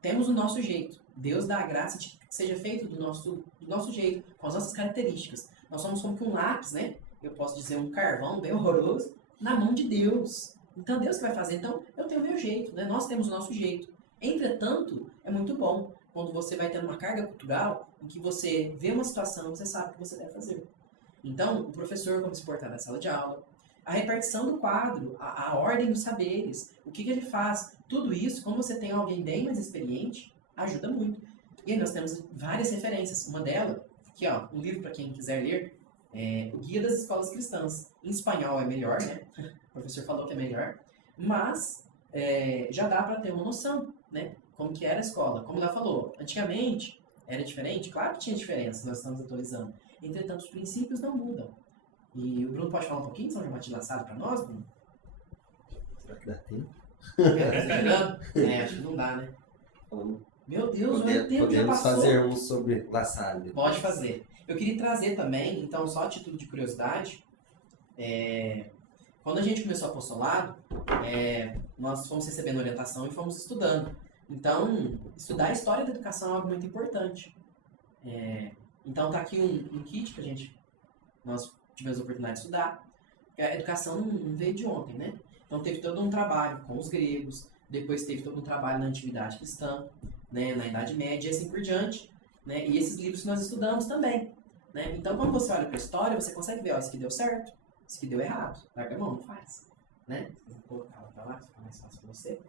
temos o nosso jeito. Deus dá a graça de que seja feito do nosso jeito, com as nossas características. Nós somos como que um lápis, né? Eu posso dizer um carvão bem horroroso, na mão de Deus. Então, Deus que vai fazer. Então, eu tenho o meu jeito, né? Nós temos o nosso jeito. Entretanto, é muito bom quando você vai tendo uma carga cultural em que você vê uma situação, você sabe o que você deve fazer. Então, o professor, como se portar na sala de aula, a repartição do quadro, a ordem dos saberes, o que ele faz, tudo isso, como você tem alguém bem mais experiente, ajuda muito. E aí nós temos várias referências. Uma delas, aqui ó, um livro para quem quiser ler, o Guia das Escolas Cristãs. Em espanhol é melhor, né? O professor falou que é melhor. Mas já dá para ter uma noção, né? Como que era a escola. Como ela falou, antigamente era diferente? Claro que tinha diferença, nós estamos atualizando. Entretanto, os princípios não mudam. E o Bruno pode falar um pouquinho de São João Batista de La Salle para nós, Bruno? Será que dá tempo? Acho que não dá, né? Vamos. Meu Deus, olha o tempo já Podemos passou. fazer um sobre La Salle. Pode fazer. Eu queria trazer também, então, só a título de curiosidade, quando a gente começou o apostolado, nós fomos recebendo orientação e fomos estudando. Então, estudar a história da educação é algo muito importante. Então, tá aqui um kit que nós tivemos a oportunidade de estudar. A educação não veio de ontem, né? Então, teve todo um trabalho com os gregos, depois teve todo um trabalho na antiguidade cristã, né, na Idade Média e assim por diante. Né? E esses livros que nós estudamos também. Né? Então, quando você olha para a história, você consegue ver, ó, isso aqui deu certo, isso aqui deu errado. Larga a mão, não faz. Né? Vou colocar ela para lá, fica mais fácil para você.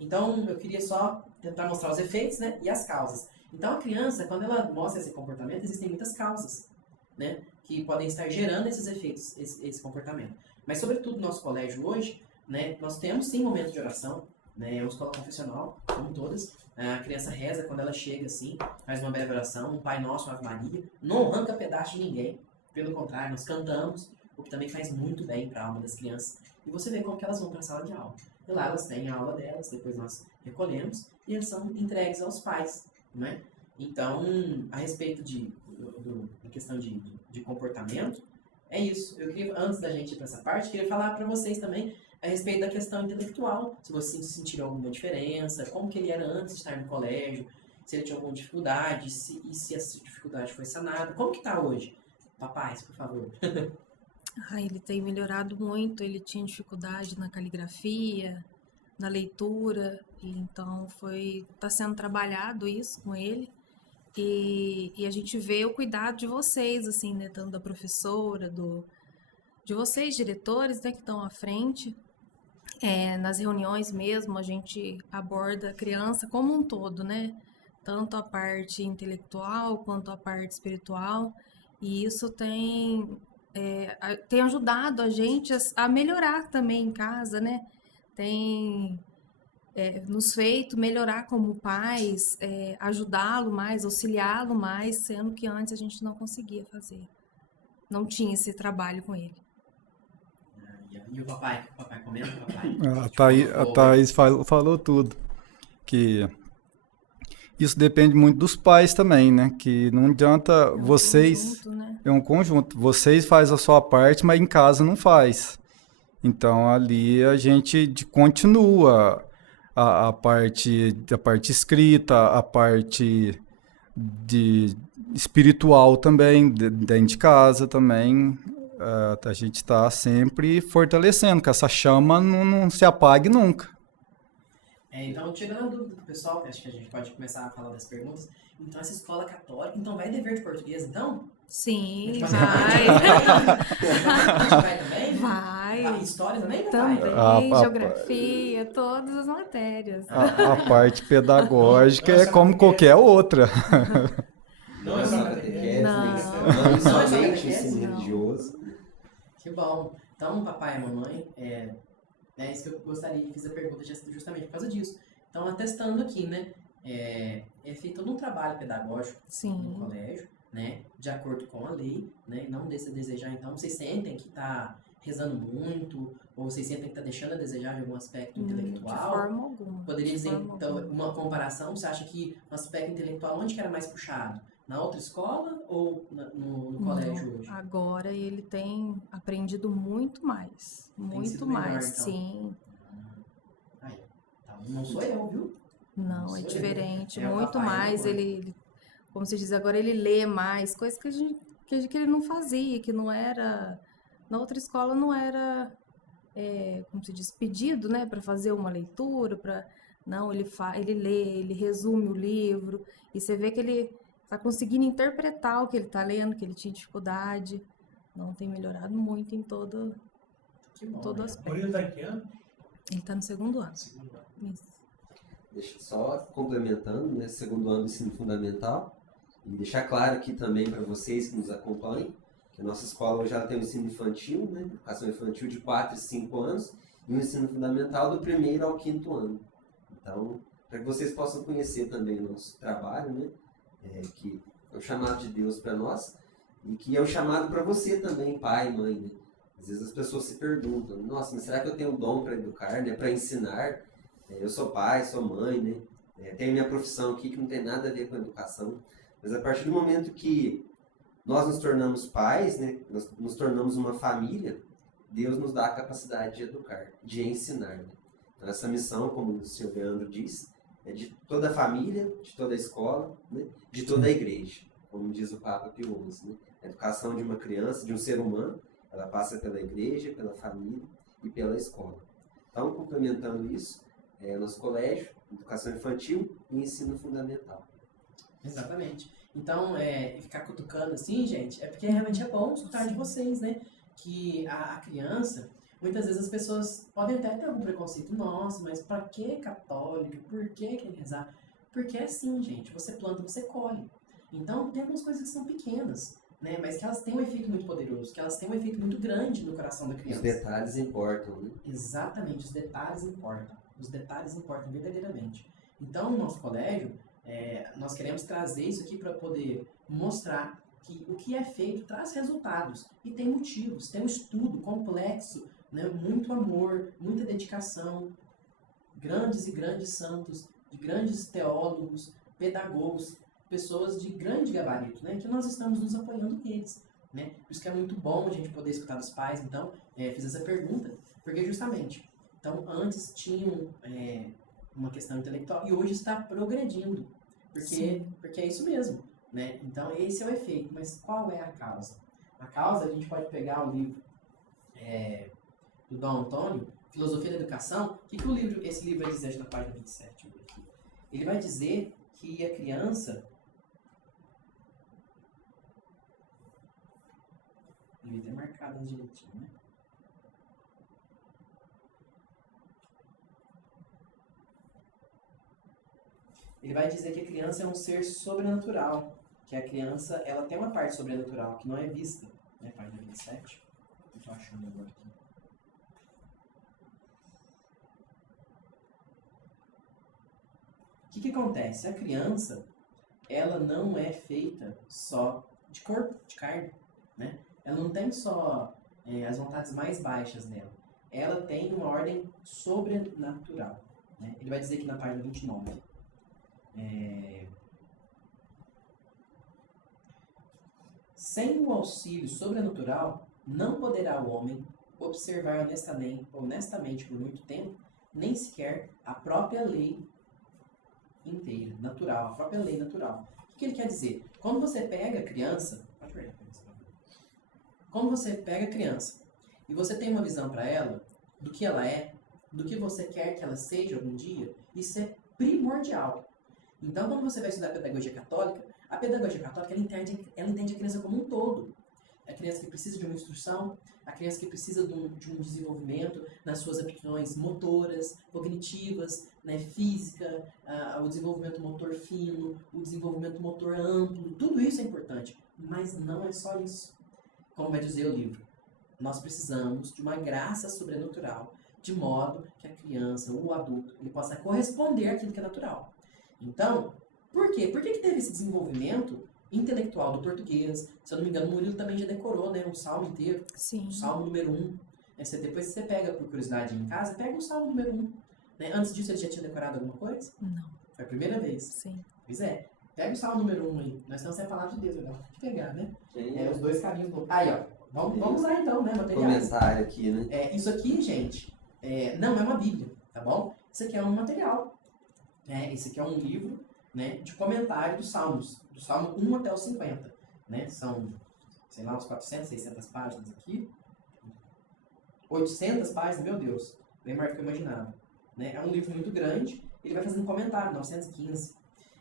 Então, eu queria só tentar mostrar os efeitos, né, e as causas. Então, a criança, quando ela mostra esse comportamento, existem muitas causas, né, que podem estar gerando esses efeitos, esse comportamento. Mas, sobretudo, no nosso colégio hoje, né, nós temos, sim, momentos de oração, né, é uma escola confessional, como todas. A criança reza quando ela chega, assim, faz uma breve oração, um Pai Nosso, uma Ave Maria, não arranca pedaço de ninguém. Pelo contrário, nós cantamos, o que também faz muito bem para a alma das crianças. E você vê como que elas vão para a sala de aula. E lá elas têm a aula delas, depois nós recolhemos e eles são entregues aos pais, né? Então, a respeito da questão de comportamento, é isso. Eu queria, antes da gente ir para essa parte, queria falar para vocês também a respeito da questão intelectual. Se vocês sentiram alguma diferença, como que ele era antes de estar no colégio, se ele tinha alguma dificuldade, se essa dificuldade foi sanada. Como que está hoje? Papais, por favor. Ele tem melhorado muito, ele tinha dificuldade na caligrafia, da leitura, e então está sendo trabalhado isso com ele. E a gente vê o cuidado de vocês, assim, né, tanto da professora, de vocês, diretores, né, que estão à frente. Nas reuniões mesmo, a gente aborda a criança como um todo, né? Tanto a parte intelectual quanto a parte espiritual. E isso tem ajudado a gente a melhorar também em casa, né? Tem nos feito melhorar como pais, ajudá-lo mais, auxiliá-lo mais, sendo que antes a gente não conseguia fazer. Não tinha esse trabalho com ele. E o papai? O papai comenta, papai? A Thaís falou tudo. Que isso depende muito dos pais também, né? Que não adianta vocês... Conjunto, né? É um conjunto. Vocês fazem a sua parte, mas em casa não faz. Então, ali a gente continua a parte escrita, a parte espiritual também, dentro de casa também. A gente está sempre fortalecendo, que essa chama não se apague nunca. Então, tirando a dúvida do pessoal, que acho que a gente pode começar a falar das perguntas. Então, essa escola católica, então vai dever de português, então? Sim, vai. Vai também? Vai. História também, papai? Também, geografia, todas as matérias. A parte pedagógica é como qualquer outra. Não é só catequese, Não. não somente ensino religioso. Que bom. Então, papai e mamãe, é isso que eu gostaria de fazer a pergunta justamente por causa disso. Então, atestando aqui, né? É feito todo um trabalho pedagógico no colégio, né? De acordo com a lei, né? Não deixa a desejar, então. Vocês sentem que está rezando muito, ou vocês sentem que está deixando a desejar em algum aspecto intelectual? De forma alguma. Poderia dizer, então, uma comparação, você acha que no aspecto intelectual, onde que era mais puxado? Na outra escola ou no colégio hoje? Agora ele tem aprendido muito mais. Muito mais, melhor, então. Sim. Aí, então, não sou eu, viu? Não, é diferente, É o muito papai, mais. né? Ele, como se diz agora, ele lê mais, coisas que ele não fazia, que não era. Na outra escola não era, como se diz, pedido, né, para fazer uma leitura, não, ele lê, ele resume o livro, e você vê que ele está conseguindo interpretar o que ele está lendo, que ele tinha dificuldade. Não, tem melhorado muito em todo aspecto. Murilo está em que ano? Ele está no segundo ano. Segundo ano. Isso. Deixa só complementando, né, segundo ano do ensino fundamental, e deixar claro aqui também para vocês que nos acompanham, que a nossa escola hoje ela tem o ensino infantil, né, educação infantil de 4 e 5 anos, e o ensino fundamental do 1º ao 5º ano. Então, para que vocês possam conhecer também o nosso trabalho, né, que é o chamado de Deus para nós, e que é o chamado para você também, pai, mãe, né? Às vezes as pessoas se perguntam, nossa, mas será que eu tenho um dom para educar, né, para ensinar? Eu sou pai, sou mãe, né? Tenho minha profissão aqui que não tem nada a ver com a educação. Mas a partir do momento que nós nos tornamos pais, né? Nós nos tornamos uma família, Deus nos dá a capacidade de educar, de ensinar. Né? Então essa missão, como o senhor Leandro disse, é de toda a família, de toda a escola, né? De toda a igreja, como diz o Papa Pio XI. Né? A educação de uma criança, de um ser humano, ela passa pela igreja, pela família e pela escola. Então, complementando isso, nosso colégio, educação infantil e ensino fundamental. Exatamente. Então, ficar cutucando assim, gente, porque realmente é bom escutar de vocês, né? Que a criança, muitas vezes as pessoas podem até ter algum preconceito. Nossa, mas pra que católica? Por que quer rezar? Porque é assim, gente, você planta, você colhe. Então, tem algumas coisas que são pequenas, né? Mas que elas têm um efeito muito poderoso, que elas têm um efeito muito grande no coração da criança. Os detalhes importam, né? Exatamente, os detalhes importam. Os detalhes importam verdadeiramente. Então, no nosso colégio, nós queremos trazer isso aqui para poder mostrar que o que é feito traz resultados e tem motivos, tem um estudo complexo, né? Muito amor, muita dedicação, grandes e grandes santos, de grandes teólogos, pedagogos, pessoas de grande gabarito, né? Que nós estamos nos apoiando neles. Né? Por isso que é muito bom a gente poder escutar dos pais. Então, fiz essa pergunta, porque justamente, então, antes tinham uma questão intelectual e hoje está progredindo, porque é isso mesmo, né? Então, esse é o efeito, mas qual é a causa? A causa, a gente pode pegar o livro do Dom Antônio, Filosofia da Educação, o que esse livro vai dizer na página 27? Deixa eu ver aqui. Ele vai dizer que a criança... Devia ter marcado direitinho, né? Ele vai dizer que a criança é um ser sobrenatural. Que a criança, ela tem uma parte sobrenatural que não é vista. Né? Página 27. Eu tô achando agora aqui. O que acontece? A criança, ela não é feita só de corpo, de carne, né? Ela não tem só as vontades mais baixas dela. Ela tem uma ordem sobrenatural, né? Ele vai dizer aqui na página 29. Sem o auxílio sobrenatural, não poderá o homem observar honestamente por muito tempo, nem sequer a própria lei inteira, natural, a própria lei natural. O que ele quer dizer? Quando você pega a criança, e você tem uma visão para ela do que ela é, do que você quer que ela seja algum dia, isso é primordial. Então, quando você vai estudar pedagogia católica, a pedagogia católica ela entende a criança como um todo. A criança que precisa de uma instrução, a criança que precisa de um desenvolvimento nas suas aptidões motoras, cognitivas, né, física, o desenvolvimento motor fino, o desenvolvimento motor amplo, tudo isso é importante. Mas não é só isso. Como vai dizer o livro, nós precisamos de uma graça sobrenatural, de modo que a criança ou o adulto ele possa corresponder àquilo que é natural. Então, por quê? Por que teve esse desenvolvimento intelectual do português? Se eu não me engano, o Murilo também já decorou, né, um salmo inteiro. Sim. O salmo número 1. Depois você pega, por curiosidade em casa, pega o salmo número 1. Né? Antes disso, ele já tinha decorado alguma coisa? Não. Foi a primeira vez. Sim. Pois é. Pega o salmo número 1 aí. Nós estamos sem a palavra de Deus, legal. Tem que pegar, né? Tem Os dois caminhos. Aí, ó. Vamos lá então, né? Material. comentário aqui, né? Isso aqui, gente, não é uma Bíblia, tá bom? Isso aqui é um material. Esse aqui é um livro, né, de comentário dos Salmos, do Salmo 1 até o 50. Né? São, sei lá, uns 400, 600 páginas aqui. 800 páginas, meu Deus, bem mais do que eu imaginava. Né? É um livro muito grande, ele vai fazendo comentário, 915.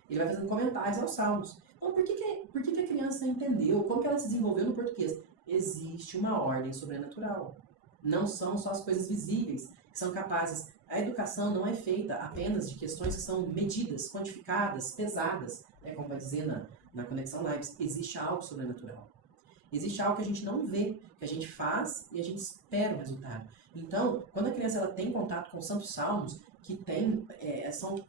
Ele vai fazendo comentários aos Salmos. Então, por que a criança entendeu? Como que ela se desenvolveu no português? Existe uma ordem sobrenatural. Não são só as coisas visíveis que são capazes. A educação não é feita apenas de questões que são medidas, quantificadas, pesadas, né? Como vai dizer na Conexão Lives. Existe algo sobrenatural. Existe algo que a gente não vê, que a gente faz e a gente espera o resultado. Então, quando a criança ela tem contato com os Santos Salmos, que são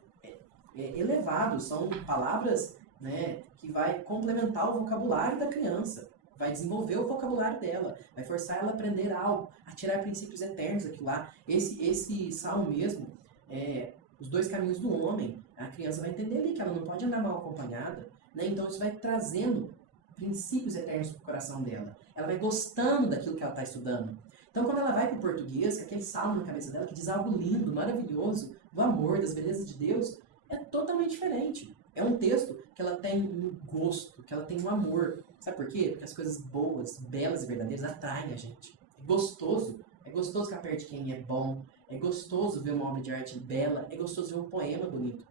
elevados, são palavras, né, que vai complementar o vocabulário da criança, vai desenvolver o vocabulário dela, vai forçar ela a aprender algo, a tirar princípios eternos aqui lá. Esse salmo mesmo, os dois caminhos do homem, a criança vai entender ali que ela não pode andar mal acompanhada, né? Então isso vai trazendo princípios eternos para o coração dela. Ela vai gostando daquilo que ela está estudando. Então quando ela vai para o português, com aquele salmo na cabeça dela que diz algo lindo, maravilhoso, do amor, das belezas de Deus, é totalmente diferente. É um texto que ela tem um gosto, que ela tem um amor. Sabe por quê? Porque as coisas boas, belas e verdadeiras atraem a gente. É gostoso ficar perto de quem é bom. É gostoso ver uma obra de arte bela. É gostoso ver um poema bonito.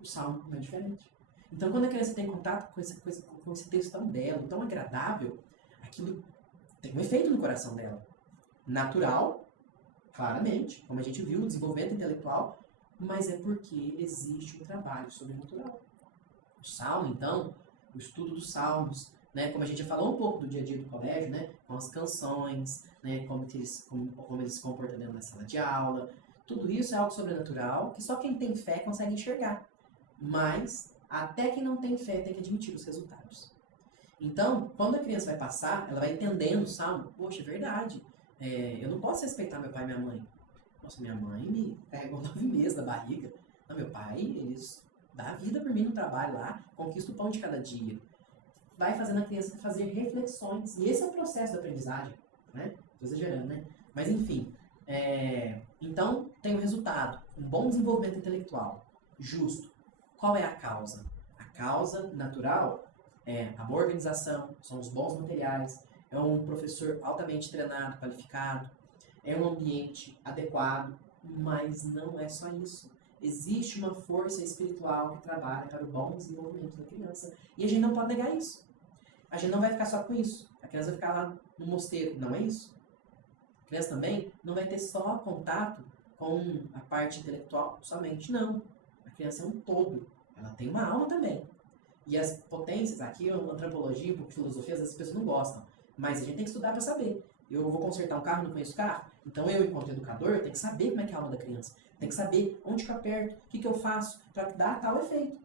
O salmo não é diferente. Então, quando a criança tem contato com esse texto tão belo, tão agradável, aquilo tem um efeito no coração dela. Natural, claramente, como a gente viu, o desenvolvimento intelectual, mas é porque existe um trabalho sobrenatural. O salmo, então, o estudo dos salmos, né, como a gente já falou um pouco do dia a dia do colégio, né, com as canções, né, como eles se comportam dentro da sala de aula, tudo isso é algo sobrenatural que só quem tem fé consegue enxergar. Mas até quem não tem fé tem que admitir os resultados. Então, quando a criança vai passar, ela vai entendendo o salmo. Poxa, é verdade. Eu não posso respeitar meu pai e minha mãe. Nossa, minha mãe me carregou 9 meses da barriga. Não, meu pai, eles dá a vida por mim no trabalho lá, conquista o pão de cada dia. Vai fazendo a criança fazer reflexões. E esse é o processo da aprendizagem, né? Estou exagerando, né? Mas, enfim. Então, tem o resultado. Um bom desenvolvimento intelectual. Justo. Qual é a causa? A causa natural é a boa organização, são os bons materiais, é um professor altamente treinado, qualificado, é um ambiente adequado, mas não é só isso. Existe uma força espiritual que trabalha para o bom desenvolvimento da criança. E a gente não pode negar isso. A gente não vai ficar só com isso. A criança vai ficar lá no mosteiro, não é isso. A criança também não vai ter só contato com a parte intelectual somente, não. A criança é um todo. Ela tem uma alma também. E as potências, aqui, antropologia, um pouco de filosofia, às vezes as pessoas não gostam. Mas a gente tem que estudar para saber. Eu vou consertar um carro, não conheço carro. Então eu, enquanto educador, tenho que saber como é que é a alma da criança. Tem que saber onde que eu aperto, o que eu faço para dar tal efeito.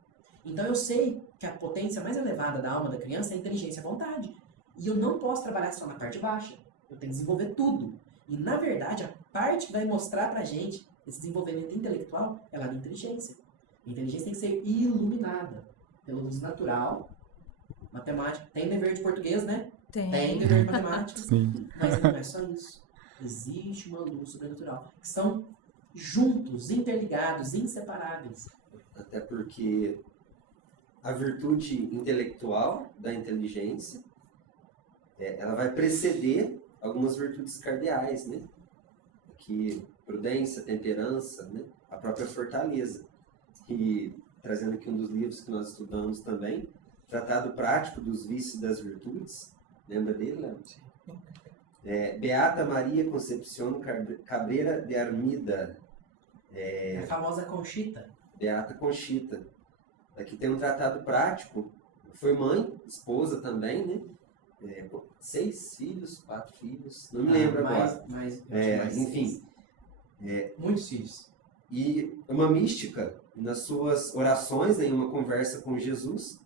Então eu sei que a potência mais elevada da alma da criança é a inteligência e a vontade. E eu não posso trabalhar só na parte baixa. Eu tenho que desenvolver tudo. E na verdade, a parte que vai mostrar pra gente esse desenvolvimento intelectual é lá na inteligência. A inteligência tem que ser iluminada pela luz natural. Matemática. Tem dever de português, né? Tem dever de matemática. Sim. Mas não é só isso. Existe uma luz sobrenatural. Que são juntos, interligados, inseparáveis. Até porque a virtude intelectual da inteligência, ela vai preceder algumas virtudes cardeais, né? Que prudência, temperança, né? A própria fortaleza. E trazendo aqui um dos livros que nós estudamos também, Tratado Prático dos Vícios e das Virtudes. Lembra dele, Léo? Beata Maria Concepción Cabrera de Armida. A famosa Conchita. Beata Conchita. Aqui tem um tratado prático. Foi mãe, esposa também, né? 6 filhos, 4 filhos, não me lembro agora. Enfim. Muitos filhos. E uma mística, nas suas orações, em uma conversa com Jesus,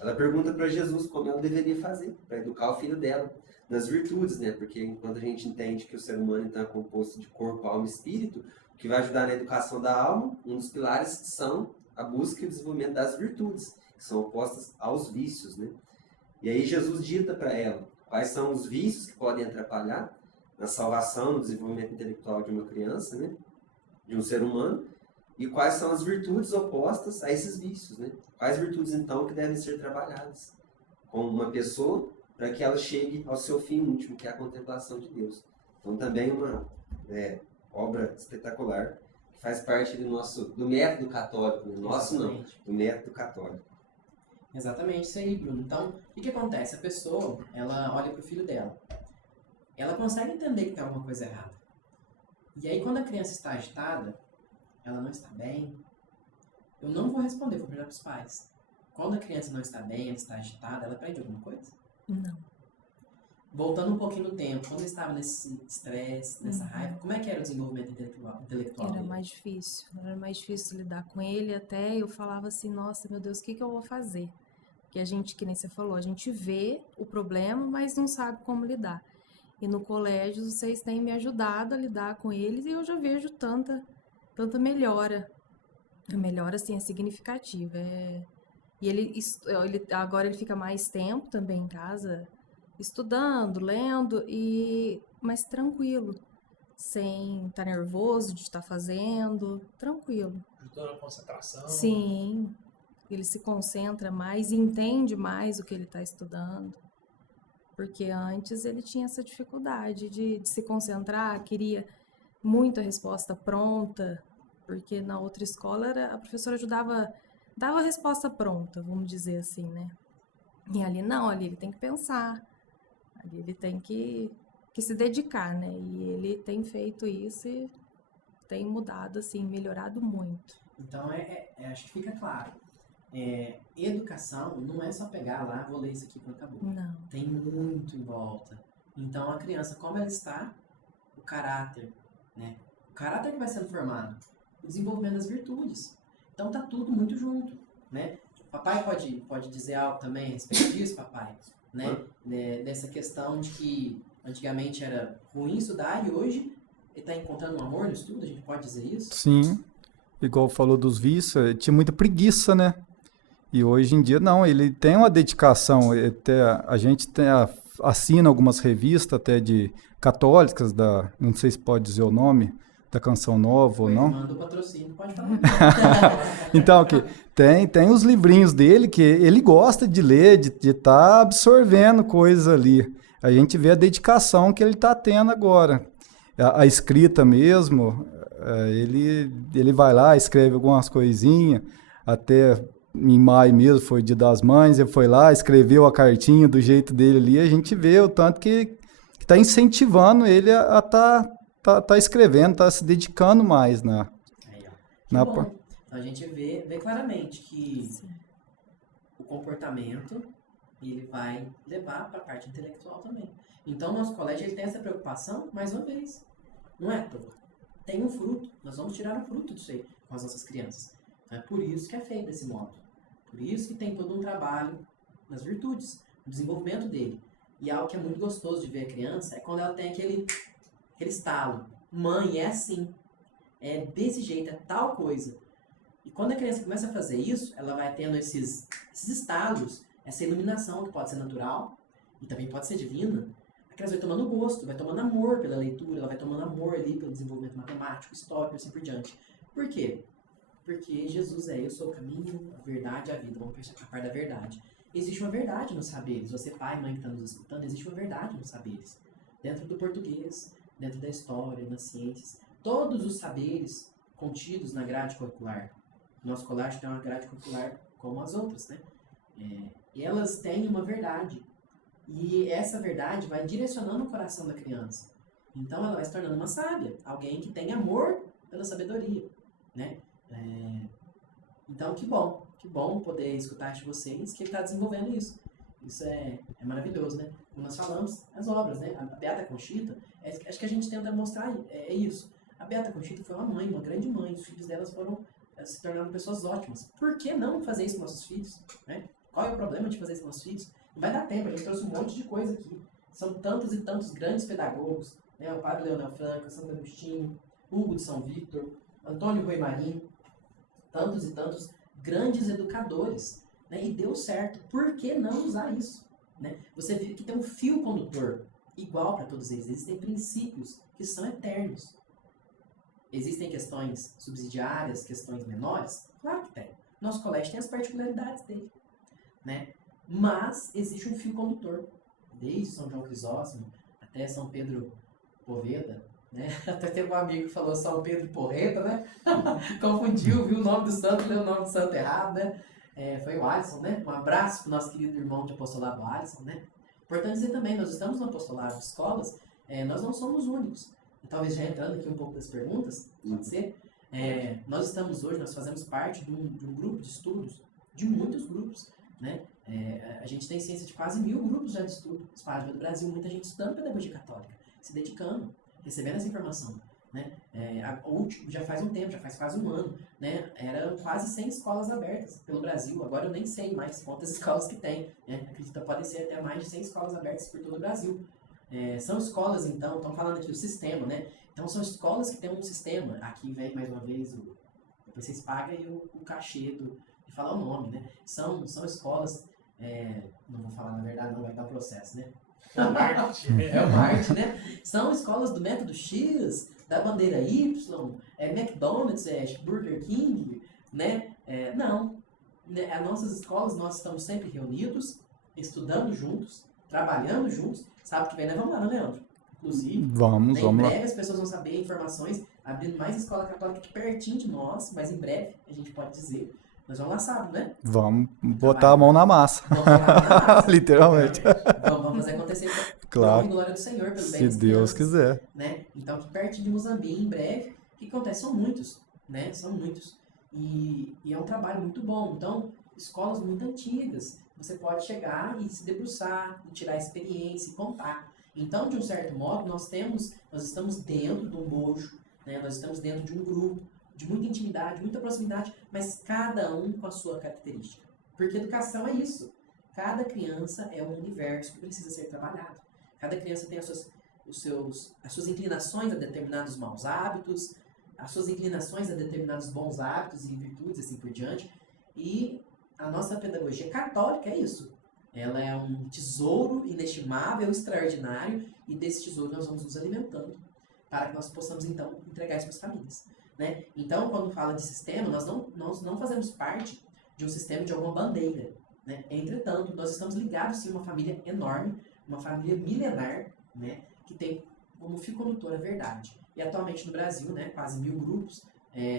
ela pergunta para Jesus como ela deveria fazer para educar o filho dela nas virtudes, né? Porque enquanto a gente entende que o ser humano então é composto de corpo, alma e espírito, o que vai ajudar na educação da alma, um dos pilares são a busca e o desenvolvimento das virtudes, que são opostas aos vícios, né? E aí Jesus dita para ela quais são os vícios que podem atrapalhar na salvação, no desenvolvimento intelectual de uma criança, né? De um ser humano, e quais são as virtudes opostas a esses vícios, né? Quais virtudes, então, que devem ser trabalhadas com uma pessoa para que ela chegue ao seu fim último, que é a contemplação de Deus. Então, também uma obra espetacular, que faz parte do método católico, né? Nosso não, do método católico. Exatamente, isso aí, Bruno. Então, o que acontece? A pessoa, ela olha para o filho dela. Ela consegue entender que tem alguma coisa errada. E aí, quando a criança está agitada, ela não está bem, eu não vou responder, vou perguntar para os pais. Quando a criança não está bem, ela está agitada, ela aprende alguma coisa? Não. Voltando um pouquinho no tempo, quando eu estava nesse estresse, nessa raiva, como é que era o desenvolvimento intelectual Era dele? mais difícil. Era mais difícil lidar com ele. Até eu falava assim, nossa, meu Deus, o que eu vou fazer? Porque a gente, que nem você falou, a gente vê o problema, mas não sabe como lidar. E no colégio, vocês têm me ajudado a lidar com eles e eu já vejo tanta melhora. A melhora, assim, é significativa. E agora ele fica mais tempo também em casa, estudando, lendo, mas tranquilo. Sem estar nervoso de estar fazendo, tranquilo. Ajudou na concentração. Sim, ele se concentra mais e entende mais o que ele está estudando. Porque antes ele tinha essa dificuldade de se concentrar, queria muito a resposta pronta, porque na outra escola a professora dava a resposta pronta, vamos dizer assim, né? E ali não, ali ele tem que pensar, ali ele tem que se dedicar, né? E ele tem feito isso e tem mudado, assim, melhorado muito. Então, acho que fica claro. Educação não é só pegar lá, vou ler isso aqui e acabou. Não. Tem muito em volta. Então, a criança, como ela está, o caráter, né? O caráter que vai sendo formado, o desenvolvimento das virtudes. Então, tá tudo muito junto, né? Papai pode dizer algo também a respeito disso, papai? Né? Dessa questão de que antigamente era ruim estudar e hoje ele está encontrando um amor no estudo, a gente pode dizer isso? Sim, igual falou dos vícios, ele tinha muita preguiça, né? E hoje em dia não, ele tem uma dedicação, a gente assina algumas revistas até de católicas, não sei se pode dizer o nome, da Canção Nova ou não. Manda o patrocínio, pode falar. Então, tem os livrinhos dele que ele gosta de ler, de estar absorvendo coisas ali. A gente vê a dedicação que ele está tendo agora. A escrita mesmo, ele vai lá, escreve algumas coisinhas, até em maio mesmo, foi Dia das Mães, ele foi lá, escreveu a cartinha do jeito dele ali, a gente vê o tanto que está incentivando ele a tá escrevendo, tá se dedicando mais Aí, ó. Que na bom. Então a gente vê claramente que o comportamento ele vai levar para a parte intelectual também. Então o nosso colégio ele tem essa preocupação, mais uma vez, não é à toa. Tem um fruto, nós vamos tirar o fruto disso aí com as nossas crianças. Então é por isso que é feito desse modo. Por isso que tem todo um trabalho nas virtudes, no desenvolvimento dele. E algo que é muito gostoso de ver a criança é quando ela tem aquele estalo. Mãe, é assim. É desse jeito, é tal coisa. E quando a criança começa a fazer isso, ela vai tendo esses estalos, essa iluminação que pode ser natural e também pode ser divina. A criança vai tomando gosto, vai tomando amor pela leitura, ela vai tomando amor ali pelo desenvolvimento matemático, histórico e assim por diante. Por quê? Porque Jesus eu sou o caminho, a verdade e a vida. Vamos participar da verdade. Existe uma verdade nos saberes. Você, pai e mãe que está nos escutando, existe uma verdade nos saberes. Dentro do português, dentro da história, nas ciências. Todos os saberes contidos na grade curricular. Nosso colégio tem uma grade curricular como as outras, né? E elas têm uma verdade. E essa verdade vai direcionando o coração da criança. Então ela vai se tornando uma sábia. Alguém que tem amor pela sabedoria, né? Então que bom poder escutar de vocês que ele está desenvolvendo isso. Isso é maravilhoso, né? Como nós falamos, as obras, né? A Beata Conchita, acho que a gente tenta mostrar isso. A Beata Conchita foi uma mãe, uma grande mãe. Os filhos delas se tornaram pessoas ótimas. Por que não fazer isso com nossos filhos? Né? Qual é o problema de fazer isso com nossos filhos? Não vai dar tempo, a gente trouxe um monte de coisa aqui. São tantos e tantos grandes pedagogos, né? O Padre Leonel Franca, Santo Agostinho, Hugo de São Victor, Antônio Rui Marinho, tantos e tantos grandes educadores, né? E deu certo. Por que não usar isso? Né? Você vê que tem um fio condutor igual para todos eles. Existem princípios que são eternos. Existem questões subsidiárias, questões menores? Claro que tem. Nosso colégio tem as particularidades dele, né? Mas existe um fio condutor. Desde São João Crisóstomo até São Pedro Poveda, né? Até teve um amigo que falou São Pedro Porreta, né? Confundiu, viu o nome do santo, leu o nome do santo errado, né? Foi o Alisson, né? Um abraço para o nosso querido irmão de apostolado Alisson, né? Importante dizer também, nós estamos no apostolado de escolas, nós não somos únicos. Talvez já entrando aqui um pouco das perguntas, pode ser? Nós estamos hoje, nós fazemos parte de um grupo de estudos, de muitos grupos, né? A gente tem ciência de quase 1000 grupos já de estudo espalhados pelo Brasil, muita gente estudando pedagogia católica, se dedicando, recebendo essa informação, né? Já faz um tempo, já faz quase um ano, né? Eram quase 100 escolas abertas pelo Brasil, agora eu nem sei mais quantas escolas que tem, né? Acredito que podem ser até mais de 100 escolas abertas por todo o Brasil. São escolas, então, estamos falando aqui do sistema, né? Então, são escolas que têm um sistema. Aqui vem, mais uma vez, depois vocês pagam o cachê de falar o nome, né? São escolas, não vou falar na verdade, não vai dar processo, né? É o marketing. É o marketing, né? São escolas do método X, da bandeira Y, McDonald's, Burger King, né? Não. As nossas escolas, nós estamos sempre reunidos, estudando juntos, trabalhando juntos. Sabe que vem, né? Vamos lá, né, Leandro? Inclusive, Vamos em lá. breve as pessoas vão saber informações, abrindo mais escola católica aqui pertinho de nós, mas em breve, a gente pode dizer. Nós vamos lá sábado, né? Vamos botar a mão na massa. Vamos botar a mão na massa. Literalmente. Vamos fazer acontecer Claro. com a glória do Senhor, pelo bem Se das Deus crianças, quiser. né? Então, aqui perto de Muzambique, em breve, o que acontece? São muitos, né? São muitos. E é um trabalho muito bom. Então, escolas muito antigas, você pode chegar e se debruçar, e tirar experiência e contar. Então, de um certo modo, nós estamos dentro de um bojo, né? Nós estamos dentro de um grupo, de muita intimidade, muita proximidade, mas cada um com a sua característica. Porque educação é isso. Cada criança é um universo que precisa ser trabalhado. Cada criança tem as suas inclinações a determinados maus hábitos, as suas inclinações a determinados bons hábitos e virtudes, assim por diante. E a nossa pedagogia católica é isso. Ela é um tesouro inestimável, extraordinário, e desse tesouro nós vamos nos alimentando para que nós possamos, então, entregar isso para as famílias, né? Então, quando fala de sistema, nós não fazemos parte de um sistema de alguma bandeira, né? Entretanto, nós estamos ligados, sim, a uma família enorme, uma família milenar, né? Que tem como fio-condutor a verdade. E atualmente no Brasil, né, quase 1000 grupos,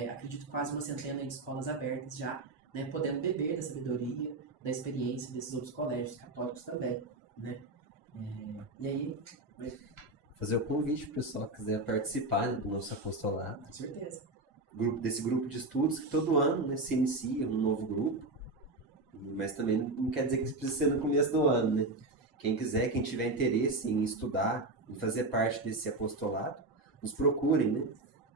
acredito quase uma centena de escolas abertas já, né, podendo beber da sabedoria, da experiência desses outros colégios católicos também, né. E aí, Fazer o convite para o pessoal que quiser participar, né, do nosso apostolado. com certeza. Desse grupo de estudos que todo ano, né, se inicia um novo grupo, mas também não quer dizer que precisa ser no começo do ano, né? Quem quiser, quem tiver interesse em estudar, em fazer parte desse apostolado, nos procurem, né?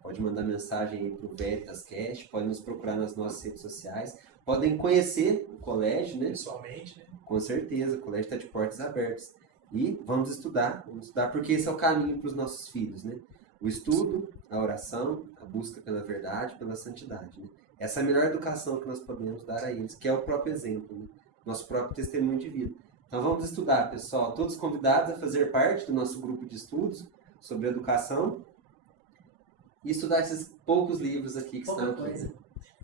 Pode mandar mensagem aí para o VeritasCast, pode nos procurar nas nossas redes sociais, podem conhecer o colégio, né? Pessoalmente, né? Com certeza, o colégio está de portas abertas. E vamos estudar porque esse é o caminho para os nossos filhos, né? O estudo, a oração, a busca pela verdade, pela santidade, né? Essa é a melhor educação que nós podemos dar a eles, que é o próprio exemplo, né? Nosso próprio testemunho de vida. Então vamos estudar, pessoal. Todos convidados a fazer parte do nosso grupo de estudos sobre educação e estudar esses poucos livros aqui que Pouca estão aqui. coisa.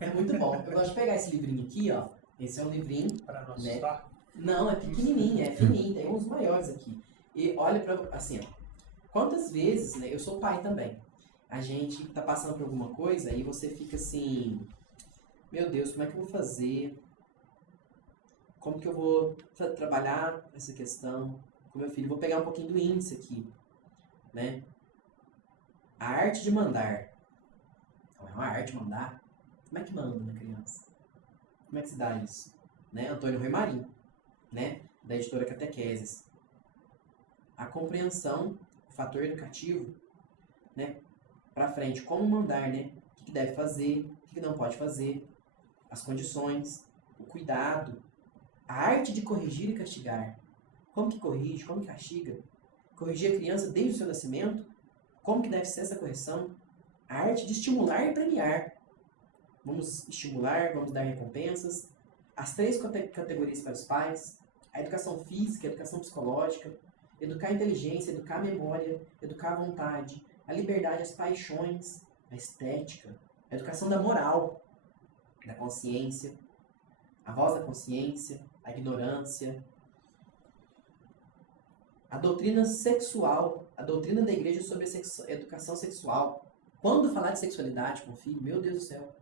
É muito bom. Eu gosto de pegar esse livrinho aqui, ó. Esse é um livrinho. Para não Né? assustar. Não, é pequenininho, é fininho. Tem uns maiores aqui. E olha pra... Assim, ó. Quantas vezes, né? Eu sou pai também. A gente tá passando por alguma coisa e você fica assim... Meu Deus, como é que eu vou fazer? Como que eu vou trabalhar essa questão com meu filho? Vou pegar um pouquinho do índice aqui, né? A arte de mandar. Não é uma arte mandar? Como é que manda na criança? Como é que se dá isso? Né? Antônio Rui Marinho, né? Da editora Catequeses. A compreensão, o fator educativo, né? Pra frente, como mandar, né? O que deve fazer, o que não pode fazer, as condições, o cuidado, a arte de corrigir e castigar. Como que corrige, como que castiga? Corrigir a criança desde o seu nascimento, como que deve ser essa correção? A arte de estimular e premiar. Vamos estimular, vamos dar recompensas. As 3 categorias para os pais. A educação física, a educação psicológica. Educar a inteligência, educar a memória, educar a vontade. A liberdade, as paixões. A estética. A educação da moral. Da consciência. A voz da consciência. A ignorância. A doutrina sexual. A doutrina da igreja sobre a educação sexual. Quando falar de sexualidade com o filho, meu Deus do céu.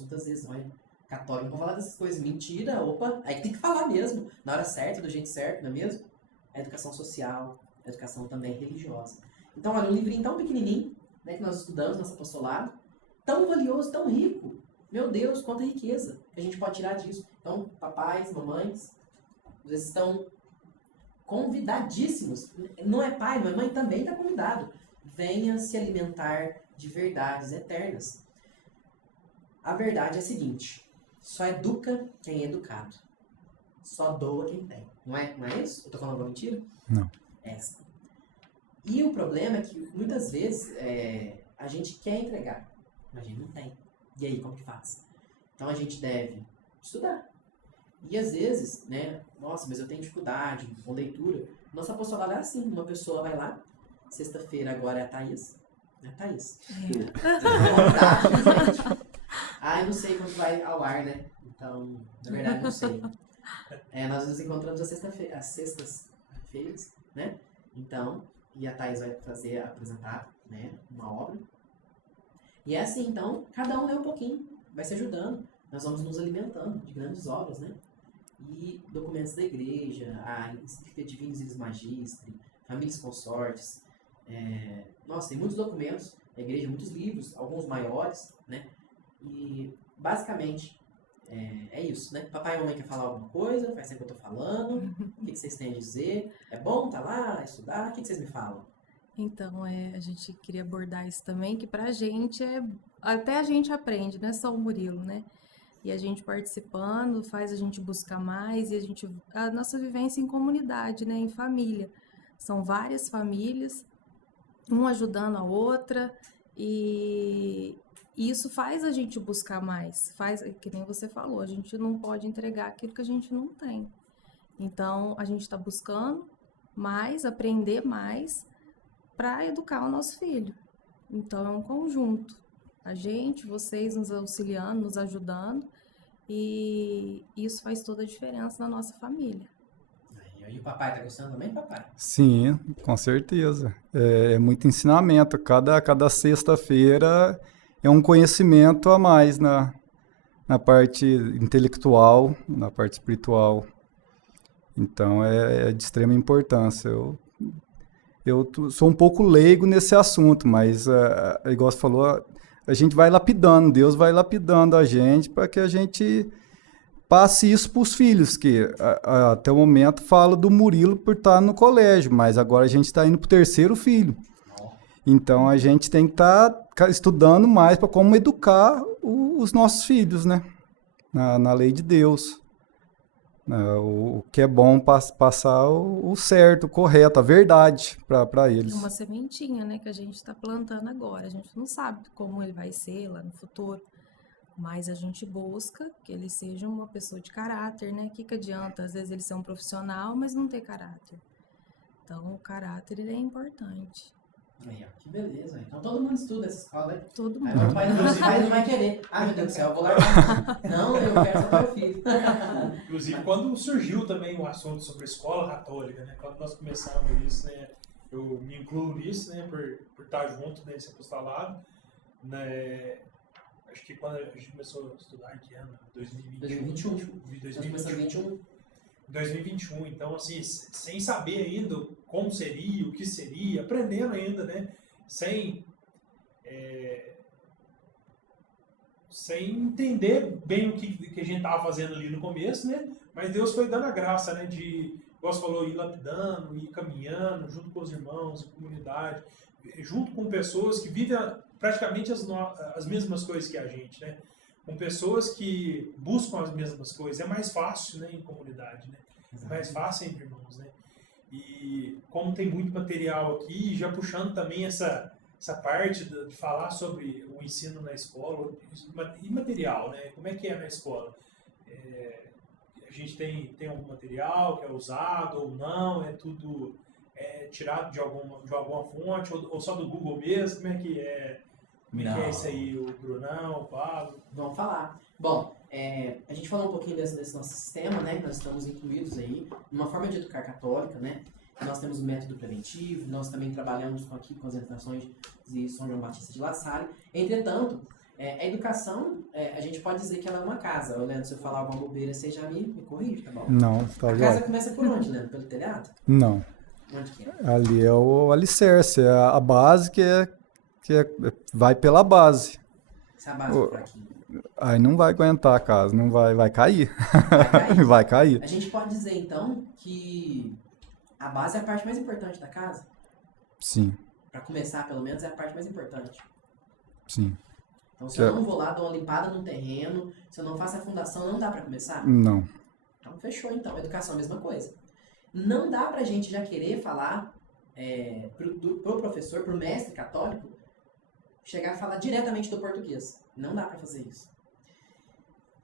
Muitas vezes, olha, católico, não vou falar dessas coisas. Mentira, opa, aí tem que falar mesmo. Na hora certa, do jeito certo, não é mesmo? A educação social, a educação também religiosa. Então, olha, um livrinho tão pequenininho, né, que nós estudamos, nosso apostolado, tão valioso, tão rico. Meu Deus, quanta riqueza que a gente pode tirar disso. Então, papais, mamães, vocês estão convidadíssimos. Não é pai, não é mãe, também está convidado. Venha se alimentar de verdades eternas. A verdade é a seguinte: só educa quem é educado. Só doa quem tem. Não é isso? Eu tô falando uma mentira? Não. Essa. E o problema é que muitas vezes a gente quer entregar, mas a gente não tem. E aí, como que faz? Então a gente deve estudar. E às vezes, né? Nossa, mas eu tenho dificuldade com leitura. Nosso apostolado é assim: uma pessoa vai lá, sexta-feira agora é a Thaís. É a Thaís. Ah, eu não sei quando vai ao ar, né? Então, na verdade, não sei. Nós nos encontramos às sextas-feiras, né? Então, e a Thaís vai apresentar, né, uma obra. E é assim, então, cada um lê um pouquinho, vai se ajudando. Nós vamos nos alimentando de grandes obras, né? E documentos da igreja, a Encíclica Divinis Magistri, Famílias Consortes. Nossa, tem muitos documentos da igreja, muitos livros, alguns maiores, né? E, basicamente, é isso, né? Papai e mamãe quer falar alguma coisa, faz tempo que eu tô falando, o que vocês têm a dizer? É bom tá lá, estudar? O que vocês me falam? Então, a gente queria abordar isso também, que pra gente até a gente aprende, não é só o Murilo, né? E a gente participando faz a gente buscar mais e a nossa vivência em comunidade, né? Em família. São várias famílias, uma ajudando a outra e isso faz a gente buscar mais, que nem você falou, a gente não pode entregar aquilo que a gente não tem. Então, a gente está buscando mais, aprender mais para educar o nosso filho. Então, é um conjunto. A gente, vocês nos auxiliando, nos ajudando e isso faz toda a diferença na nossa família. E o papai tá gostando também, papai? Sim, com certeza. É muito ensinamento. Cada sexta-feira é um conhecimento a mais na parte intelectual, na parte espiritual. Então, é de extrema importância. Sou um pouco leigo nesse assunto, mas, igual você falou, a gente vai lapidando, Deus vai lapidando a gente para que a gente passe isso para os filhos, que até o momento fala do Murilo por estar no colégio, mas agora a gente está indo para o terceiro filho. Então, a gente tem que estar estudando mais para como educar os nossos filhos, né? Na lei de Deus. O que é bom passar o certo, o correto, a verdade para eles. É uma sementinha, né, que a gente está plantando agora. A gente não sabe como ele vai ser lá no futuro, mas a gente busca que ele seja uma pessoa de caráter, né? Que adianta, às vezes, ele ser um profissional, mas não ter caráter. Então, o caráter, ele é importante. Aí, ó, que beleza. Então todo mundo estuda essa escola, né? Todo Aí mundo. meu pai não vai querer. Ai, meu Deus do céu, eu vou largar. Não, eu quero só para o filho. Inclusive, quando surgiu também o assunto sobre a escola católica, né? Quando nós começamos isso, né? Eu me incluo nisso, né? Por estar junto nesse apostolado, né? Acho que quando a gente começou a estudar, em que ano? 2021. 2021, então assim, sem saber ainda como seria, o que seria, aprendendo ainda, né? Sem entender bem o que a gente estava fazendo ali no começo, né? Mas Deus foi dando a graça, né? De, como você falou, ir lapidando, ir caminhando, junto com os irmãos, em comunidade, junto com pessoas que vivem praticamente as mesmas coisas que a gente, né? Com pessoas que buscam as mesmas coisas. É mais fácil, né, em comunidade, né? É mais fácil entre irmãos, né? E como tem muito material aqui, já puxando também essa parte de falar sobre o ensino na escola e material, né? Como é que é na escola? A gente tem algum material que é usado ou não? É tudo tirado de alguma fonte ou só do Google mesmo? Como é que é? Como é que é isso aí, o Brunão, o Pablo? Vamos falar. Bom, a gente falou um pouquinho desse nosso sistema, né? Nós estamos incluídos aí numa forma de educar católica, né? Nós temos o método preventivo, nós também trabalhamos aqui com as orientações de São João Batista de La Salle. Entretanto, a educação, a gente pode dizer que ela é uma casa. Leandro, se eu falar alguma bobeira, você já me corrige, tá bom? Não, tá A já. casa começa por onde, Leandro? Pelo telhado? Não. Onde que é? Ali é o alicerce, é a base vai pela base. Se a base for fraquinha. Aí não vai aguentar a casa, não vai cair. Vai cair? Vai cair. A gente pode dizer, então, que a base é a parte mais importante da casa? Sim, Para começar, pelo menos, é a parte mais importante. sim. Então, se eu não vou lá, dou uma limpada no terreno, se eu não faço a fundação, não dá para começar? Não. Então, fechou, então. Educação é a mesma coisa. Não dá pra gente já querer falar pro professor, pro mestre católico, chegar a falar diretamente do português. Não dá para fazer isso.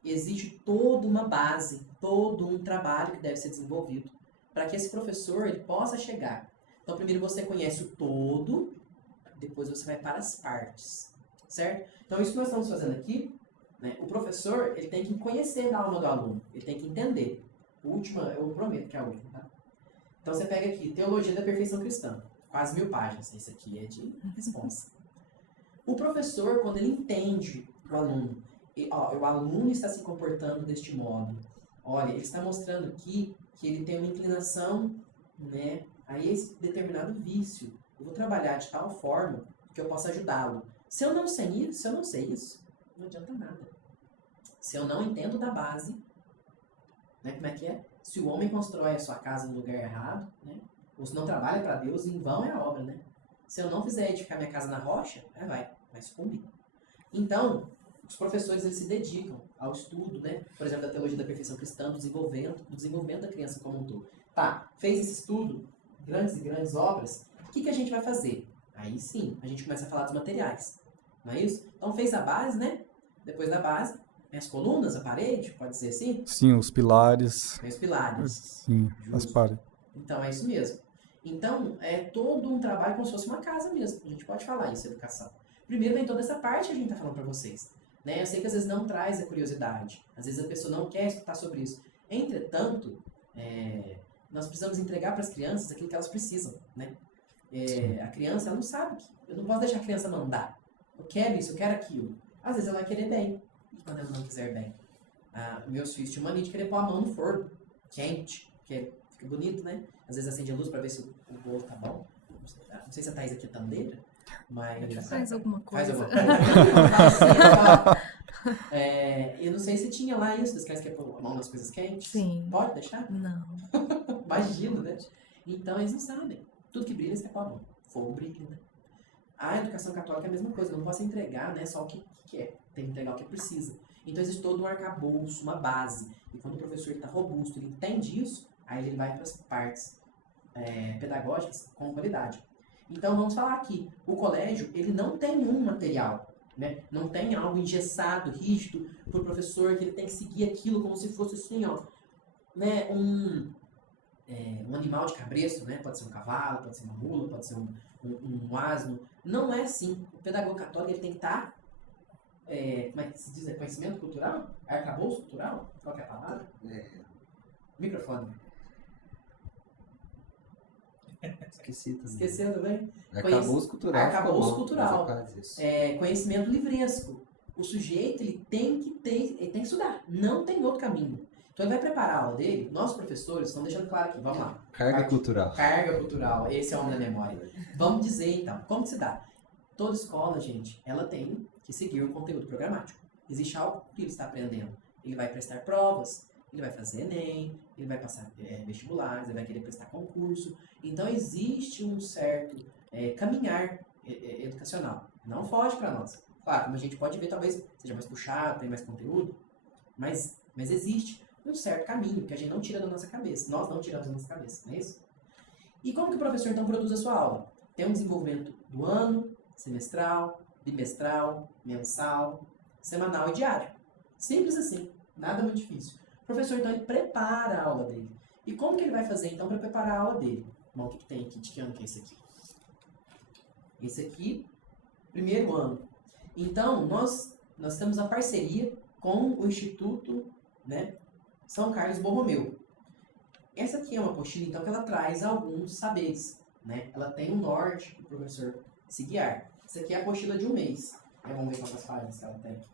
Existe toda uma base, todo um trabalho que deve ser desenvolvido para que esse professor ele possa chegar. Então, primeiro você conhece o todo, depois você vai para as partes, certo? Então, isso que nós estamos fazendo aqui, né, o professor ele tem que conhecer da alma do aluno, ele tem que entender. A última, eu prometo que é a última, tá? Então, você pega aqui, Teologia da Perfeição Cristã, quase 1000 páginas. Esse aqui é de responsa. O professor, quando ele entende o aluno, o aluno está se comportando deste modo. Olha, ele está mostrando aqui que ele tem uma inclinação, né, a esse determinado vício. Eu vou trabalhar de tal forma que eu possa ajudá-lo. Se eu não sei isso, não adianta nada. Se eu não entendo da base, né, como é que é? Se o homem constrói a sua casa no lugar errado, né, ou se não trabalha para Deus, em vão é a obra, né? Se eu não fizer edificar minha casa na rocha, vai sucumbir. Então, os professores eles se dedicam ao estudo, né? Por exemplo, da Teologia da Perfeição Cristã, do desenvolvimento da criança como um todo. Tá, fez esse estudo, grandes e grandes obras, o que a gente vai fazer? Aí sim, a gente começa a falar dos materiais. Não é isso? Então fez a base, né? Depois da base, as colunas, a parede, pode ser assim? Sim, os pilares. Os pilares. Sim, Justo. as paredes. Então, é isso mesmo. Então, é todo um trabalho como se fosse uma casa mesmo. A gente pode falar isso, educação. Primeiro vem toda essa parte que a gente está falando para vocês. Né? Eu sei que às vezes não traz a curiosidade. Às vezes a pessoa não quer escutar sobre isso. Entretanto, nós precisamos entregar para as crianças aquilo que elas precisam, né? A criança, ela não sabe que eu não posso deixar a criança mandar. Eu quero isso, eu quero aquilo. Às vezes ela vai querer bem, e quando ela não quiser bem. Meus filhos tinham mania de querer pôr a mão no forno, quente, que fica bonito, né? Às vezes acende a luz para ver se o bolo tá bom. Não sei se a Thaís aqui é tandeira, mas... Faz alguma coisa. Faz alguma coisa. Eu não sei se tinha lá isso, das crianças que pôr a mão nas coisas quentes. Sim. Pode deixar? Não. Imagina, né? Então eles não sabem. Tudo que brilha, eles querem pôr a mão. Fogo brilha, né? A educação católica é a mesma coisa. Eu não posso entregar, né, só o que quer. Tem que entregar o que precisa. Então existe todo um arcabouço, uma base. E quando o professor está robusto, ele entende isso, aí ele vai para as partes pedagógicas com qualidade. Então vamos falar aqui. O colégio, ele não tem um material, né? Não tem algo engessado, rígido, para o professor, que ele tem que seguir aquilo como se fosse assim, ó, né, um animal de cabresto, né? Pode ser um cavalo, pode ser uma mula, pode ser um asno. Não é assim. O pedagogo católico, ele tem que estar, como é que se diz? Conhecimento cultural? Arcabouço cultural? Qual que é a palavra? Microfone. Esqueci também. Esqueceu também? Arcabouço cultural. Arcabouço cultural. Isso. Conhecimento livresco. O sujeito, ele tem que estudar. Não tem outro caminho. Então ele vai preparar a aula dele. Nossos professores estão deixando claro aqui. Vamos lá. Carga cultural. Carga cultural. Esse é o homem da memória. Vamos dizer, então, como que se dá? Toda escola, gente, ela tem que seguir o conteúdo programático. Existe algo que ele está aprendendo. Ele vai prestar provas, ele vai fazer Enem, ele vai passar vestibulares, ele vai querer prestar concurso. Então existe um certo caminhar educacional. Não foge para nós. Claro, como a gente pode ver, talvez seja mais puxado, tem mais conteúdo, mas existe um certo caminho que a gente não tira da nossa cabeça. Nós não tiramos da nossa cabeça, não é isso? E como que o professor, então, produz a sua aula? Tem um desenvolvimento do ano, semestral, bimestral, mensal, semanal e diário. Simples assim, nada muito difícil. O professor, então, ele prepara a aula dele. E como que ele vai fazer, então, para preparar a aula dele? Bom, o que tem aqui? De que ano que é esse aqui? Esse aqui, primeiro ano. Então, nós temos a parceria com o Instituto, né, São Carlos Borromeu. Essa aqui é uma apostila, então, que ela traz alguns saberes, né? Ela tem um norte para o professor se guiar. Essa aqui é a apostila de um mês. Vamos ver quantas páginas que ela tem.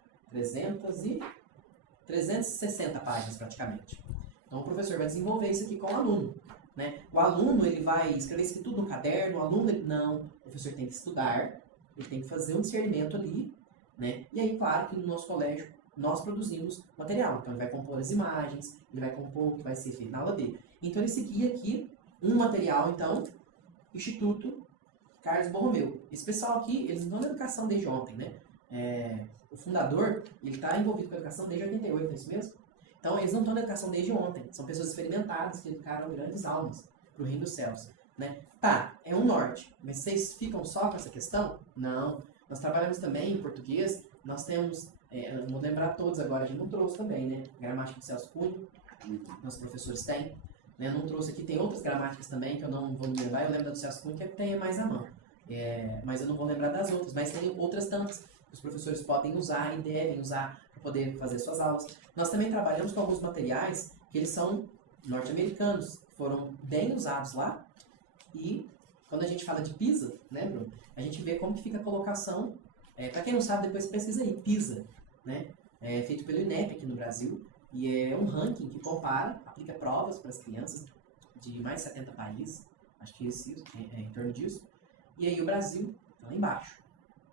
360 páginas, praticamente. Então, o professor vai desenvolver isso aqui com o aluno, né? O aluno, ele vai escrever isso aqui tudo no caderno. O aluno, não. O professor tem que estudar. Ele tem que fazer um discernimento ali, né? E aí, claro, que no nosso colégio, nós produzimos material. Então, ele vai compor as imagens, ele vai compor o que vai ser feito na aula dele. Então, ele seguia aqui um material, então, Instituto Carlos Borromeu. Esse pessoal aqui, eles não dão educação desde ontem, né? O fundador, ele está envolvido com a educação desde 88, não é isso mesmo? Então, eles não estão na educação desde ontem. São pessoas experimentadas que educaram grandes almas para o reino dos céus, né? Tá, é um norte. Mas vocês ficam só com essa questão? Não. Nós trabalhamos também em português. Nós temos, não vou lembrar todos agora, a gente não trouxe também, né? Gramática de Celso Cunha, nossos professores têm. Né? Não trouxe aqui, tem outras gramáticas também que eu não vou me lembrar. Eu lembro da do Celso Cunha que tem mais à mão. Mas eu não vou lembrar das outras. Mas tem outras tantas que os professores podem usar e devem usar para poder fazer suas aulas. Nós também trabalhamos com alguns materiais que eles são norte-americanos, foram bem usados lá. E quando a gente fala de PISA, né, Bruno? A gente vê como que fica a colocação. Para quem não sabe, depois pesquisa aí, PISA, né? É feito pelo INEP aqui no Brasil. E é um ranking que compara, aplica provas para as crianças de mais de 70 países. Acho que em torno disso. E aí o Brasil está lá embaixo.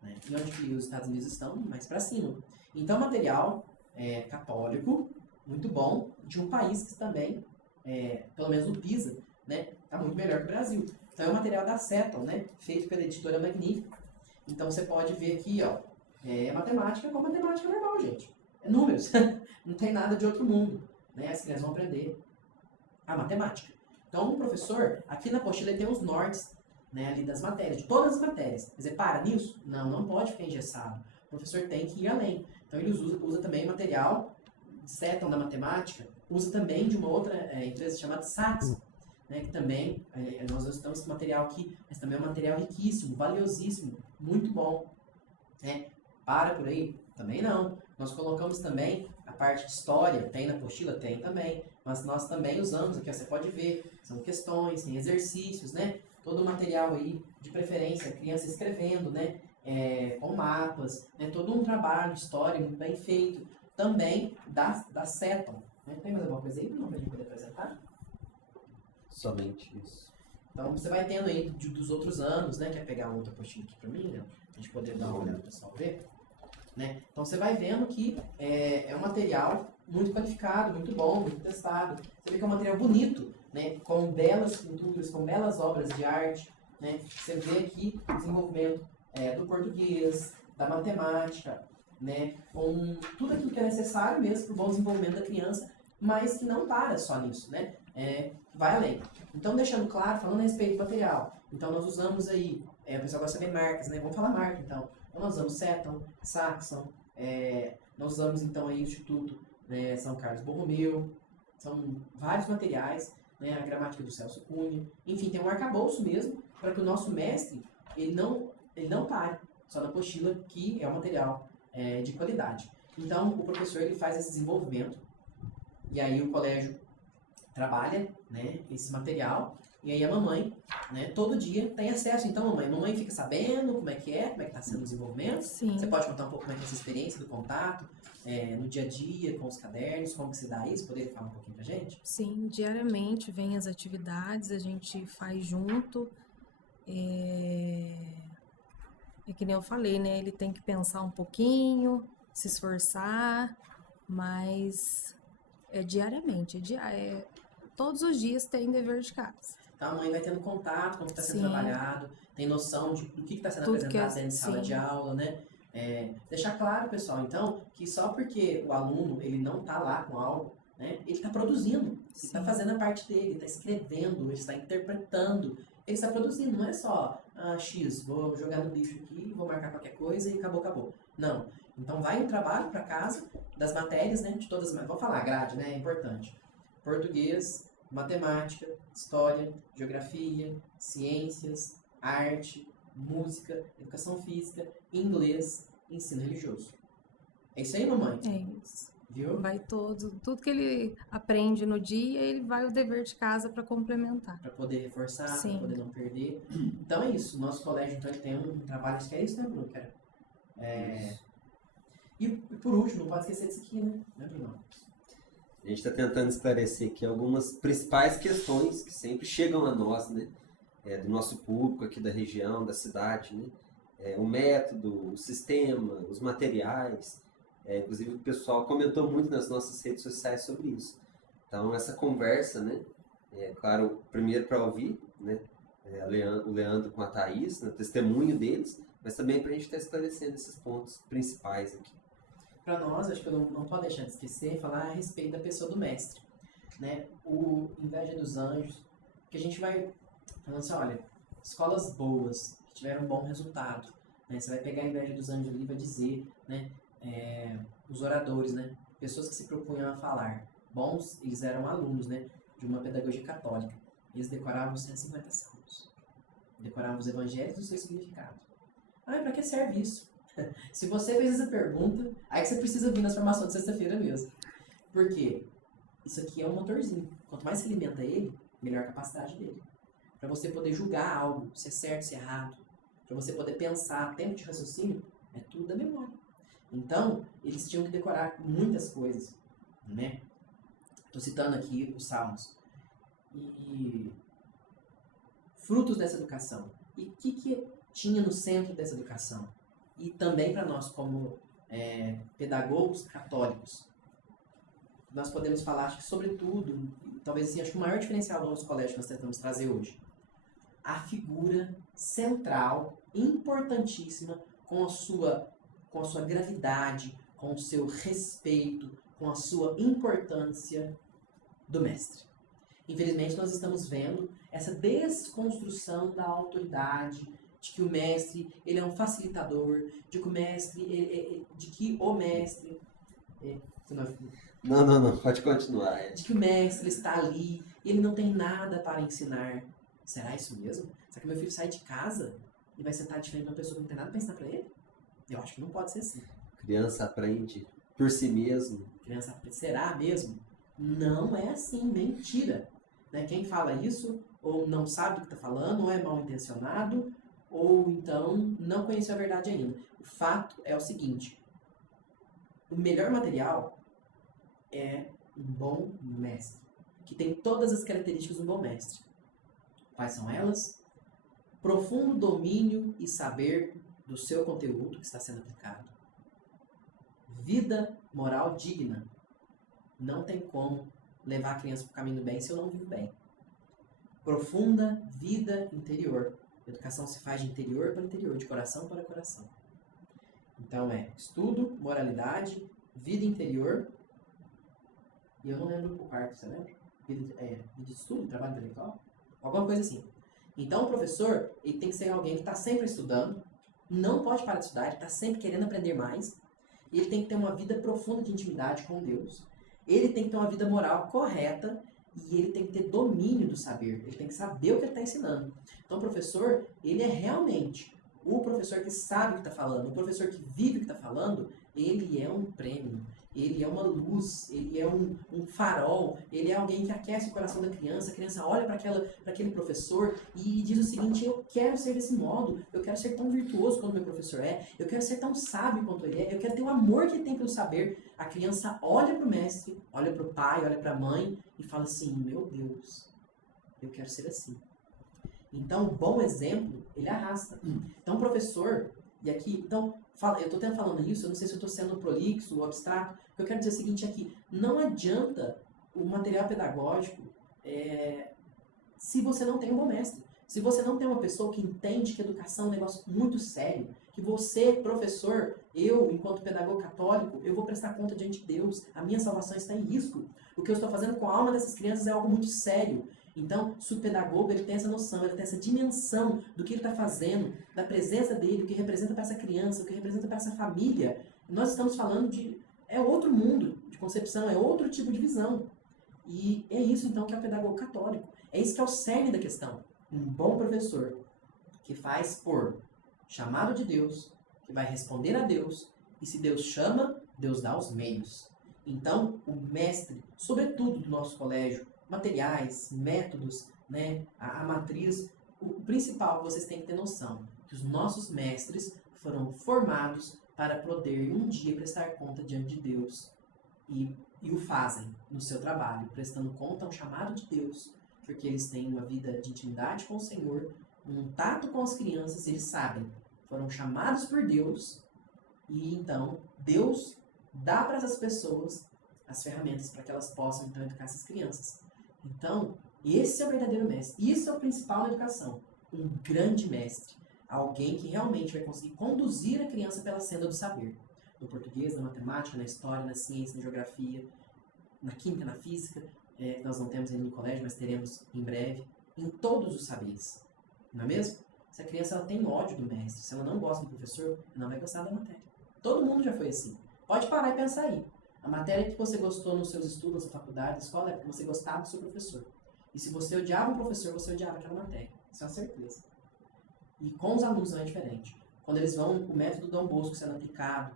Né? E onde que os Estados Unidos estão? Mais para cima. Então, material católico, muito bom, de um país que também, pelo menos no PISA, né, está muito melhor que o Brasil. Então, é o material da Settle, né, feito pela editora Magnífica. Então, você pode ver aqui, ó, matemática como matemática normal, gente. É números. Não tem nada de outro mundo. Né? As crianças vão aprender a matemática. Então, o professor, aqui na apostila, ele tem os nortes, né, ali das matérias, de todas as matérias. Quer dizer, para nisso? Não pode ficar engessado. O professor tem que ir além. Então, ele usa também material Settle na matemática, usa também de uma outra empresa chamada Saxo, né, que também, nós estamos com material aqui, mas também é um material riquíssimo, valiosíssimo, muito bom. Né? Para por aí? Também não. Nós colocamos também a parte de história, tem na apostila? Tem também. Mas nós também usamos aqui, você pode ver, São questões, tem exercícios, né? Todo o material aí, de preferência, criança escrevendo, né? Com mapas, né? Todo um trabalho, história muito bem feito. Também da Seton. Né? Tem mais alguma coisa aí para a gente poder apresentar? Somente isso. Então você vai tendo aí dos outros anos, né? Quer pegar um outro postinho aqui para mim, né? A gente poder dar uma olhada para o pessoal ver. Né? Então você vai vendo que é um material muito qualificado, muito bom, muito testado. Você vê que é um material bonito, né? Com belas pinturas, com belas obras de arte. Né? Você vê aqui o desenvolvimento do português, da matemática, né? Com tudo aquilo que é necessário mesmo para o bom desenvolvimento da criança, mas que não para só nisso, né? Vai além. Então, deixando claro, falando a respeito do material. Então, nós usamos aí, o pessoal gosta de saber marcas, né? Vamos falar marca, então. Então, nós usamos Seton, Saxon, nós usamos, então, aí o Instituto São Carlos Borromeu. São vários materiais, né? A gramática do Celso Cunha. Enfim, tem um arcabouço mesmo, para que o nosso mestre, ele não pare só na apostila, que é um material de qualidade. Então, o professor, ele faz esse desenvolvimento, e aí o colégio trabalha, né, esse material, e aí a mamãe, né, todo dia tem acesso. Então, mamãe fica sabendo como é que está sendo o desenvolvimento. Sim. Você pode contar um pouco como é que é essa experiência do contato, no dia a dia, com os cadernos, como que se dá isso? Poderia falar um pouquinho pra gente? Sim, diariamente vem as atividades, a gente faz junto. É que nem eu falei, né? Ele tem que pensar um pouquinho, se esforçar, mas é diariamente, todos os dias tem dever de casa. Então, a mãe vai tendo contato, como está sendo Sim. trabalhado, tem noção do que está sendo Tudo que apresentado dentro de sala sim. de aula, né? Deixar claro, pessoal, então, que só porque o aluno ele não está lá com algo, né? Ele está produzindo, ele está Sim. fazendo a parte dele, ele está escrevendo, ele está interpretando, ele está produzindo, não é só X, vou jogar no lixo aqui, vou marcar qualquer coisa e acabou. Não. Então vai um trabalho para casa das matérias, né? De todas as. Vou falar, grade, né? É importante. Português, matemática, história, geografia, ciências, arte, música, educação física, inglês, ensino religioso. É isso aí, mamãe? É isso. Viu? Vai tudo que ele aprende no dia, ele vai o dever de casa para complementar. Para poder reforçar, para Sim. poder não perder. Então é isso. Nosso colégio, então, ele tem um trabalho, acho que é isso, né, Bruno? E por último, não pode esquecer disso aqui, né, Bruno? A gente está tentando esclarecer aqui algumas principais questões que sempre chegam a nós, né? Do nosso público aqui da região, da cidade, né? O método, o sistema, os materiais. Inclusive o pessoal comentou muito nas nossas redes sociais sobre isso. Então essa conversa, né? Claro, primeiro para ouvir, né? O Leandro com a Thaís, né? O testemunho deles, mas também para a gente estar esclarecendo esses pontos principais aqui. Para nós, acho que eu não posso deixar de esquecer, falar a respeito da pessoa do mestre, né? O Inveja dos Anjos, que a gente vai falando assim, olha, escolas boas, que tiveram um bom resultado, né? Você vai pegar a Inveja dos Anjos ali e vai dizer, né? Os oradores, né? Pessoas que se propunham a falar. Bons, eles eram alunos, né? De uma pedagogia católica. Eles decoravam 150 salmos. Decoravam os evangelhos e o seu significado. Para que serve isso? Se você fez essa pergunta, aí que você precisa vir nas formações de sexta-feira mesmo. Por quê? Isso aqui é um motorzinho. Quanto mais você alimenta ele, melhor a capacidade dele. Para você poder julgar algo, se é certo, se é errado. Para você poder pensar, tempo de raciocínio, é tudo da memória. Então, eles tinham que decorar muitas coisas, né? Estou citando aqui os salmos. E frutos dessa educação. E o que tinha no centro dessa educação? E também para nós, como pedagogos católicos, nós podemos falar, acho que sobretudo, talvez assim, acho que o maior diferencial do nosso colégio que nós tentamos trazer hoje, a figura central, importantíssima, com a sua gravidade, com o seu respeito, com a sua importância do mestre. Infelizmente, nós estamos vendo essa desconstrução da autoridade, de que o mestre ele é um facilitador, de que o mestre, Não, pode continuar. De que o mestre está ali e ele não tem nada para ensinar. Será isso mesmo? Será que meu filho sai de casa e vai sentar diferente de uma pessoa que não tem nada para ensinar para ele? Eu acho que não pode ser assim. Criança aprende por si mesmo. Será mesmo? Não é assim, mentira. né? Quem fala isso ou não sabe o que está falando, ou é mal intencionado, ou então não conheceu a verdade ainda. O fato é o seguinte: o melhor material é um bom mestre, que tem todas as características de um bom mestre. Quais são elas? Profundo domínio e saber do seu conteúdo que está sendo aplicado. Vida moral digna. Não tem como levar a criança para o caminho do bem se eu não vivo bem. Profunda vida interior. Educação se faz de interior para interior, de coração para coração. Então é estudo, moralidade, vida interior. E eu não lembro o quarto, você lembra? Vida de estudo, trabalho intelectual? Alguma coisa assim. Então o professor, ele tem que ser alguém que está sempre estudando, não pode parar de estudar, ele está sempre querendo aprender mais. Ele tem que ter uma vida profunda de intimidade com Deus. Ele tem que ter uma vida moral correta e ele tem que ter domínio do saber. Ele tem que saber o que ele está ensinando. Então o professor, ele é realmente o professor que sabe o que está falando, o professor que vive o que está falando, ele é um prêmio. Ele é uma luz, ele é um farol, ele é alguém que aquece o coração da criança. A criança olha para aquele professor e diz o seguinte: eu quero ser desse modo, eu quero ser tão virtuoso quanto meu professor é, eu quero ser tão sábio quanto ele é, eu quero ter o amor que ele tem pelo saber. A criança olha para o mestre, olha para o pai, olha para a mãe e fala assim: meu Deus, eu quero ser assim. Então, o bom exemplo, ele arrasta. Então, o professor, e aqui, então, eu estou até falando isso, eu não sei se eu estou sendo prolixo ou abstrato, o que eu quero dizer é o seguinte aqui: não adianta o material pedagógico se você não tem um bom mestre. Se você não tem uma pessoa que entende que educação é um negócio muito sério, que você, professor, eu, enquanto pedagogo católico, eu vou prestar conta diante de Deus, a minha salvação está em risco. O que eu estou fazendo com a alma dessas crianças é algo muito sério. Então, se o pedagogo ele tem essa noção, ele tem essa dimensão do que ele está fazendo, da presença dele, o que representa para essa criança, o que representa para essa família, nós estamos falando de... é outro mundo de concepção, é outro tipo de visão. E é isso, então, que é o pedagogo católico. É isso que é o cerne da questão. Um bom professor que faz por chamado de Deus, que vai responder a Deus, e se Deus chama, Deus dá os meios. Então, o mestre, sobretudo do nosso colégio, materiais, métodos, né, a matriz, o principal que vocês têm que ter noção, que os nossos mestres foram formados para poder um dia prestar conta diante de Deus e o fazem no seu trabalho, prestando conta ao chamado de Deus, porque eles têm uma vida de intimidade com o Senhor, um tato com as crianças, eles sabem, foram chamados por Deus e então Deus dá para essas pessoas as ferramentas para que elas possam então educar essas crianças. Então, esse é o verdadeiro mestre. Isso é o principal na educação. Um grande mestre. Alguém que realmente vai conseguir conduzir a criança pela senda do saber. No português, na matemática, na história, na ciência, na geografia, na química, na física, que nós não temos ainda no colégio, mas teremos em breve. Em todos os saberes. Não é mesmo? Se a criança ela tem ódio do mestre, se ela não gosta do professor, ela não vai gostar da matéria. Todo mundo já foi assim. Pode parar e pensar aí. A matéria que você gostou nos seus estudos, na faculdade, na escola, é porque você gostava do seu professor. E se você odiava o professor, você odiava aquela matéria. Isso é uma certeza. E com os alunos não é diferente. Quando eles vão, o método Dom Bosco sendo aplicado,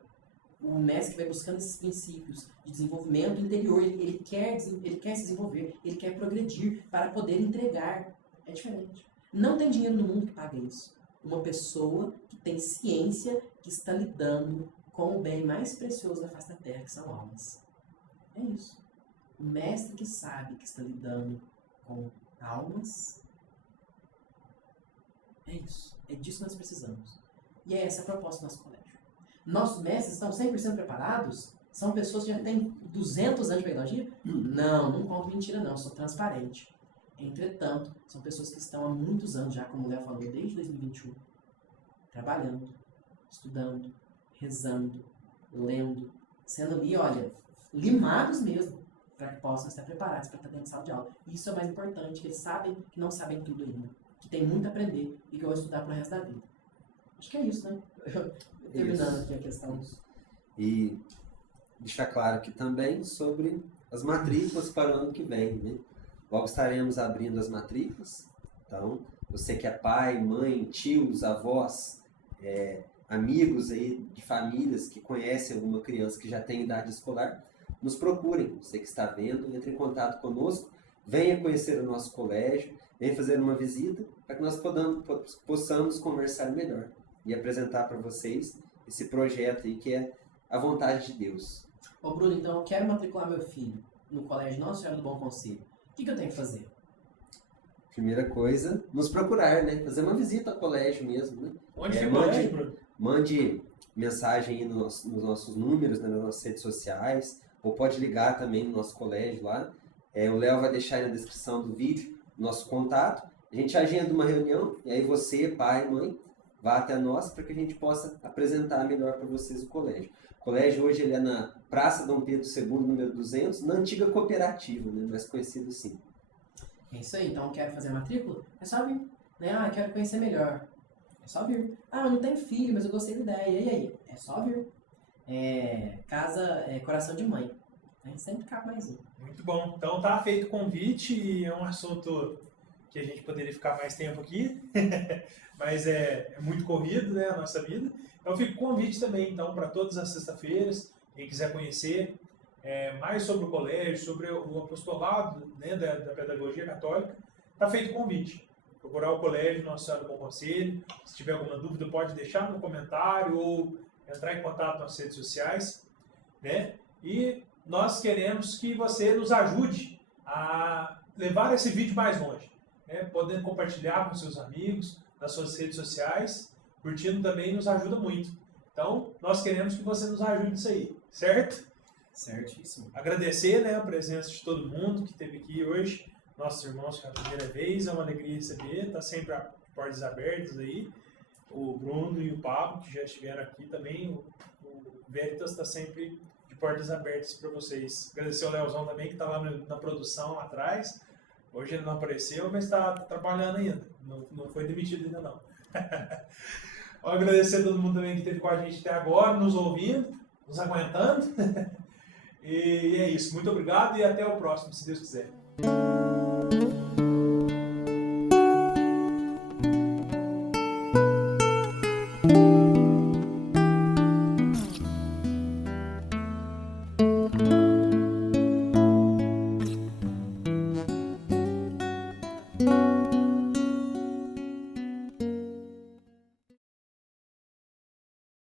o mestre que vai buscando esses princípios de desenvolvimento interior, ele quer se desenvolver, ele quer progredir para poder entregar. É diferente. Não tem dinheiro no mundo que pague isso. Uma pessoa que tem ciência, que está lidando com o bem mais precioso da face da terra, que são almas. É isso. O mestre que sabe que está lidando com almas. É isso. É disso que nós precisamos. E é essa a proposta do nosso colégio. Nossos mestres estão 100% preparados? São pessoas que já têm 200 anos de pedagogia? Não conto mentira não, sou transparente. Entretanto, são pessoas que estão há muitos anos já, como o Léo falou, desde 2021, trabalhando, estudando, rezando, lendo, sendo ali, olha, limados mesmo, para que possam estar preparados para estar dentro de sala de aula. Isso é o mais importante, que eles sabem que não sabem tudo ainda, que tem muito a aprender e que vão estudar para o resto da vida. Acho que é isso, né? Terminando aqui a questão. E deixar claro aqui também sobre as matrículas para o ano que vem, né? Logo estaremos abrindo as matrículas. Então, você que é pai, mãe, tios, avós, amigos aí de famílias que conhecem alguma criança que já tem idade escolar, nos procurem. Você que está vendo, entre em contato conosco. venha conhecer o nosso colégio, venha fazer uma visita, para que nós possamos conversar melhor e apresentar para vocês esse projeto aí que é a vontade de Deus. Ô Bruno, então eu quero matricular meu filho no Colégio Nossa Senhora do Bom Conselho. O que eu tenho que fazer? Primeira coisa, nos procurar, né? Fazer uma visita ao colégio mesmo, né? Onde fica o colégio, Bruno? Mande mensagem aí nos nossos números, né, nas nossas redes sociais, ou pode ligar também no nosso colégio lá. O Léo vai deixar aí na descrição do vídeo o nosso contato. A gente agenda uma reunião, e aí você, pai, mãe, vá até nós para que a gente possa apresentar melhor para vocês o colégio. O colégio hoje ele é na Praça Dom Pedro II, número 200, na antiga cooperativa, né, mais conhecido assim. É isso aí, então quero fazer a matrícula? É só vir. Né? Ah, quero conhecer melhor. É só vir. Ah, eu não tenho filho, mas eu gostei da ideia. E aí? É só vir. Coração de mãe. A gente sempre cabe mais um. Muito bom. Então tá feito o convite e é um assunto que a gente poderia ficar mais tempo aqui, mas é muito corrido, né, a nossa vida. Então fica o convite também, então, para todas as sextas-feiras, quem quiser conhecer mais sobre o colégio, sobre o apostolado, né, da pedagogia católica, tá feito o convite. Procurar o colégio Nossa Senhora do Bom Conselho. Se tiver alguma dúvida, pode deixar no comentário ou entrar em contato nas redes sociais, né? E nós queremos que você nos ajude a levar esse vídeo mais longe, né? Podendo compartilhar com seus amigos, nas suas redes sociais, curtindo também nos ajuda muito. Então, nós queremos que você nos ajude nisso aí, certo? Certíssimo. Agradecer, né, a presença de todo mundo que esteve aqui hoje, nossos irmãos pela primeira vez, é uma alegria receber, está sempre a portas abertas aí, o Bruno e o Pablo, que já estiveram aqui também, o Veritas está sempre de portas abertas para vocês. Agradecer ao Leozão também, que está lá na produção, lá atrás. Hoje ele não apareceu, mas está trabalhando ainda, não foi demitido ainda não. Agradecer a todo mundo também que esteve com a gente até agora, nos ouvindo, nos aguentando. E é isso, muito obrigado e até o próximo, se Deus quiser.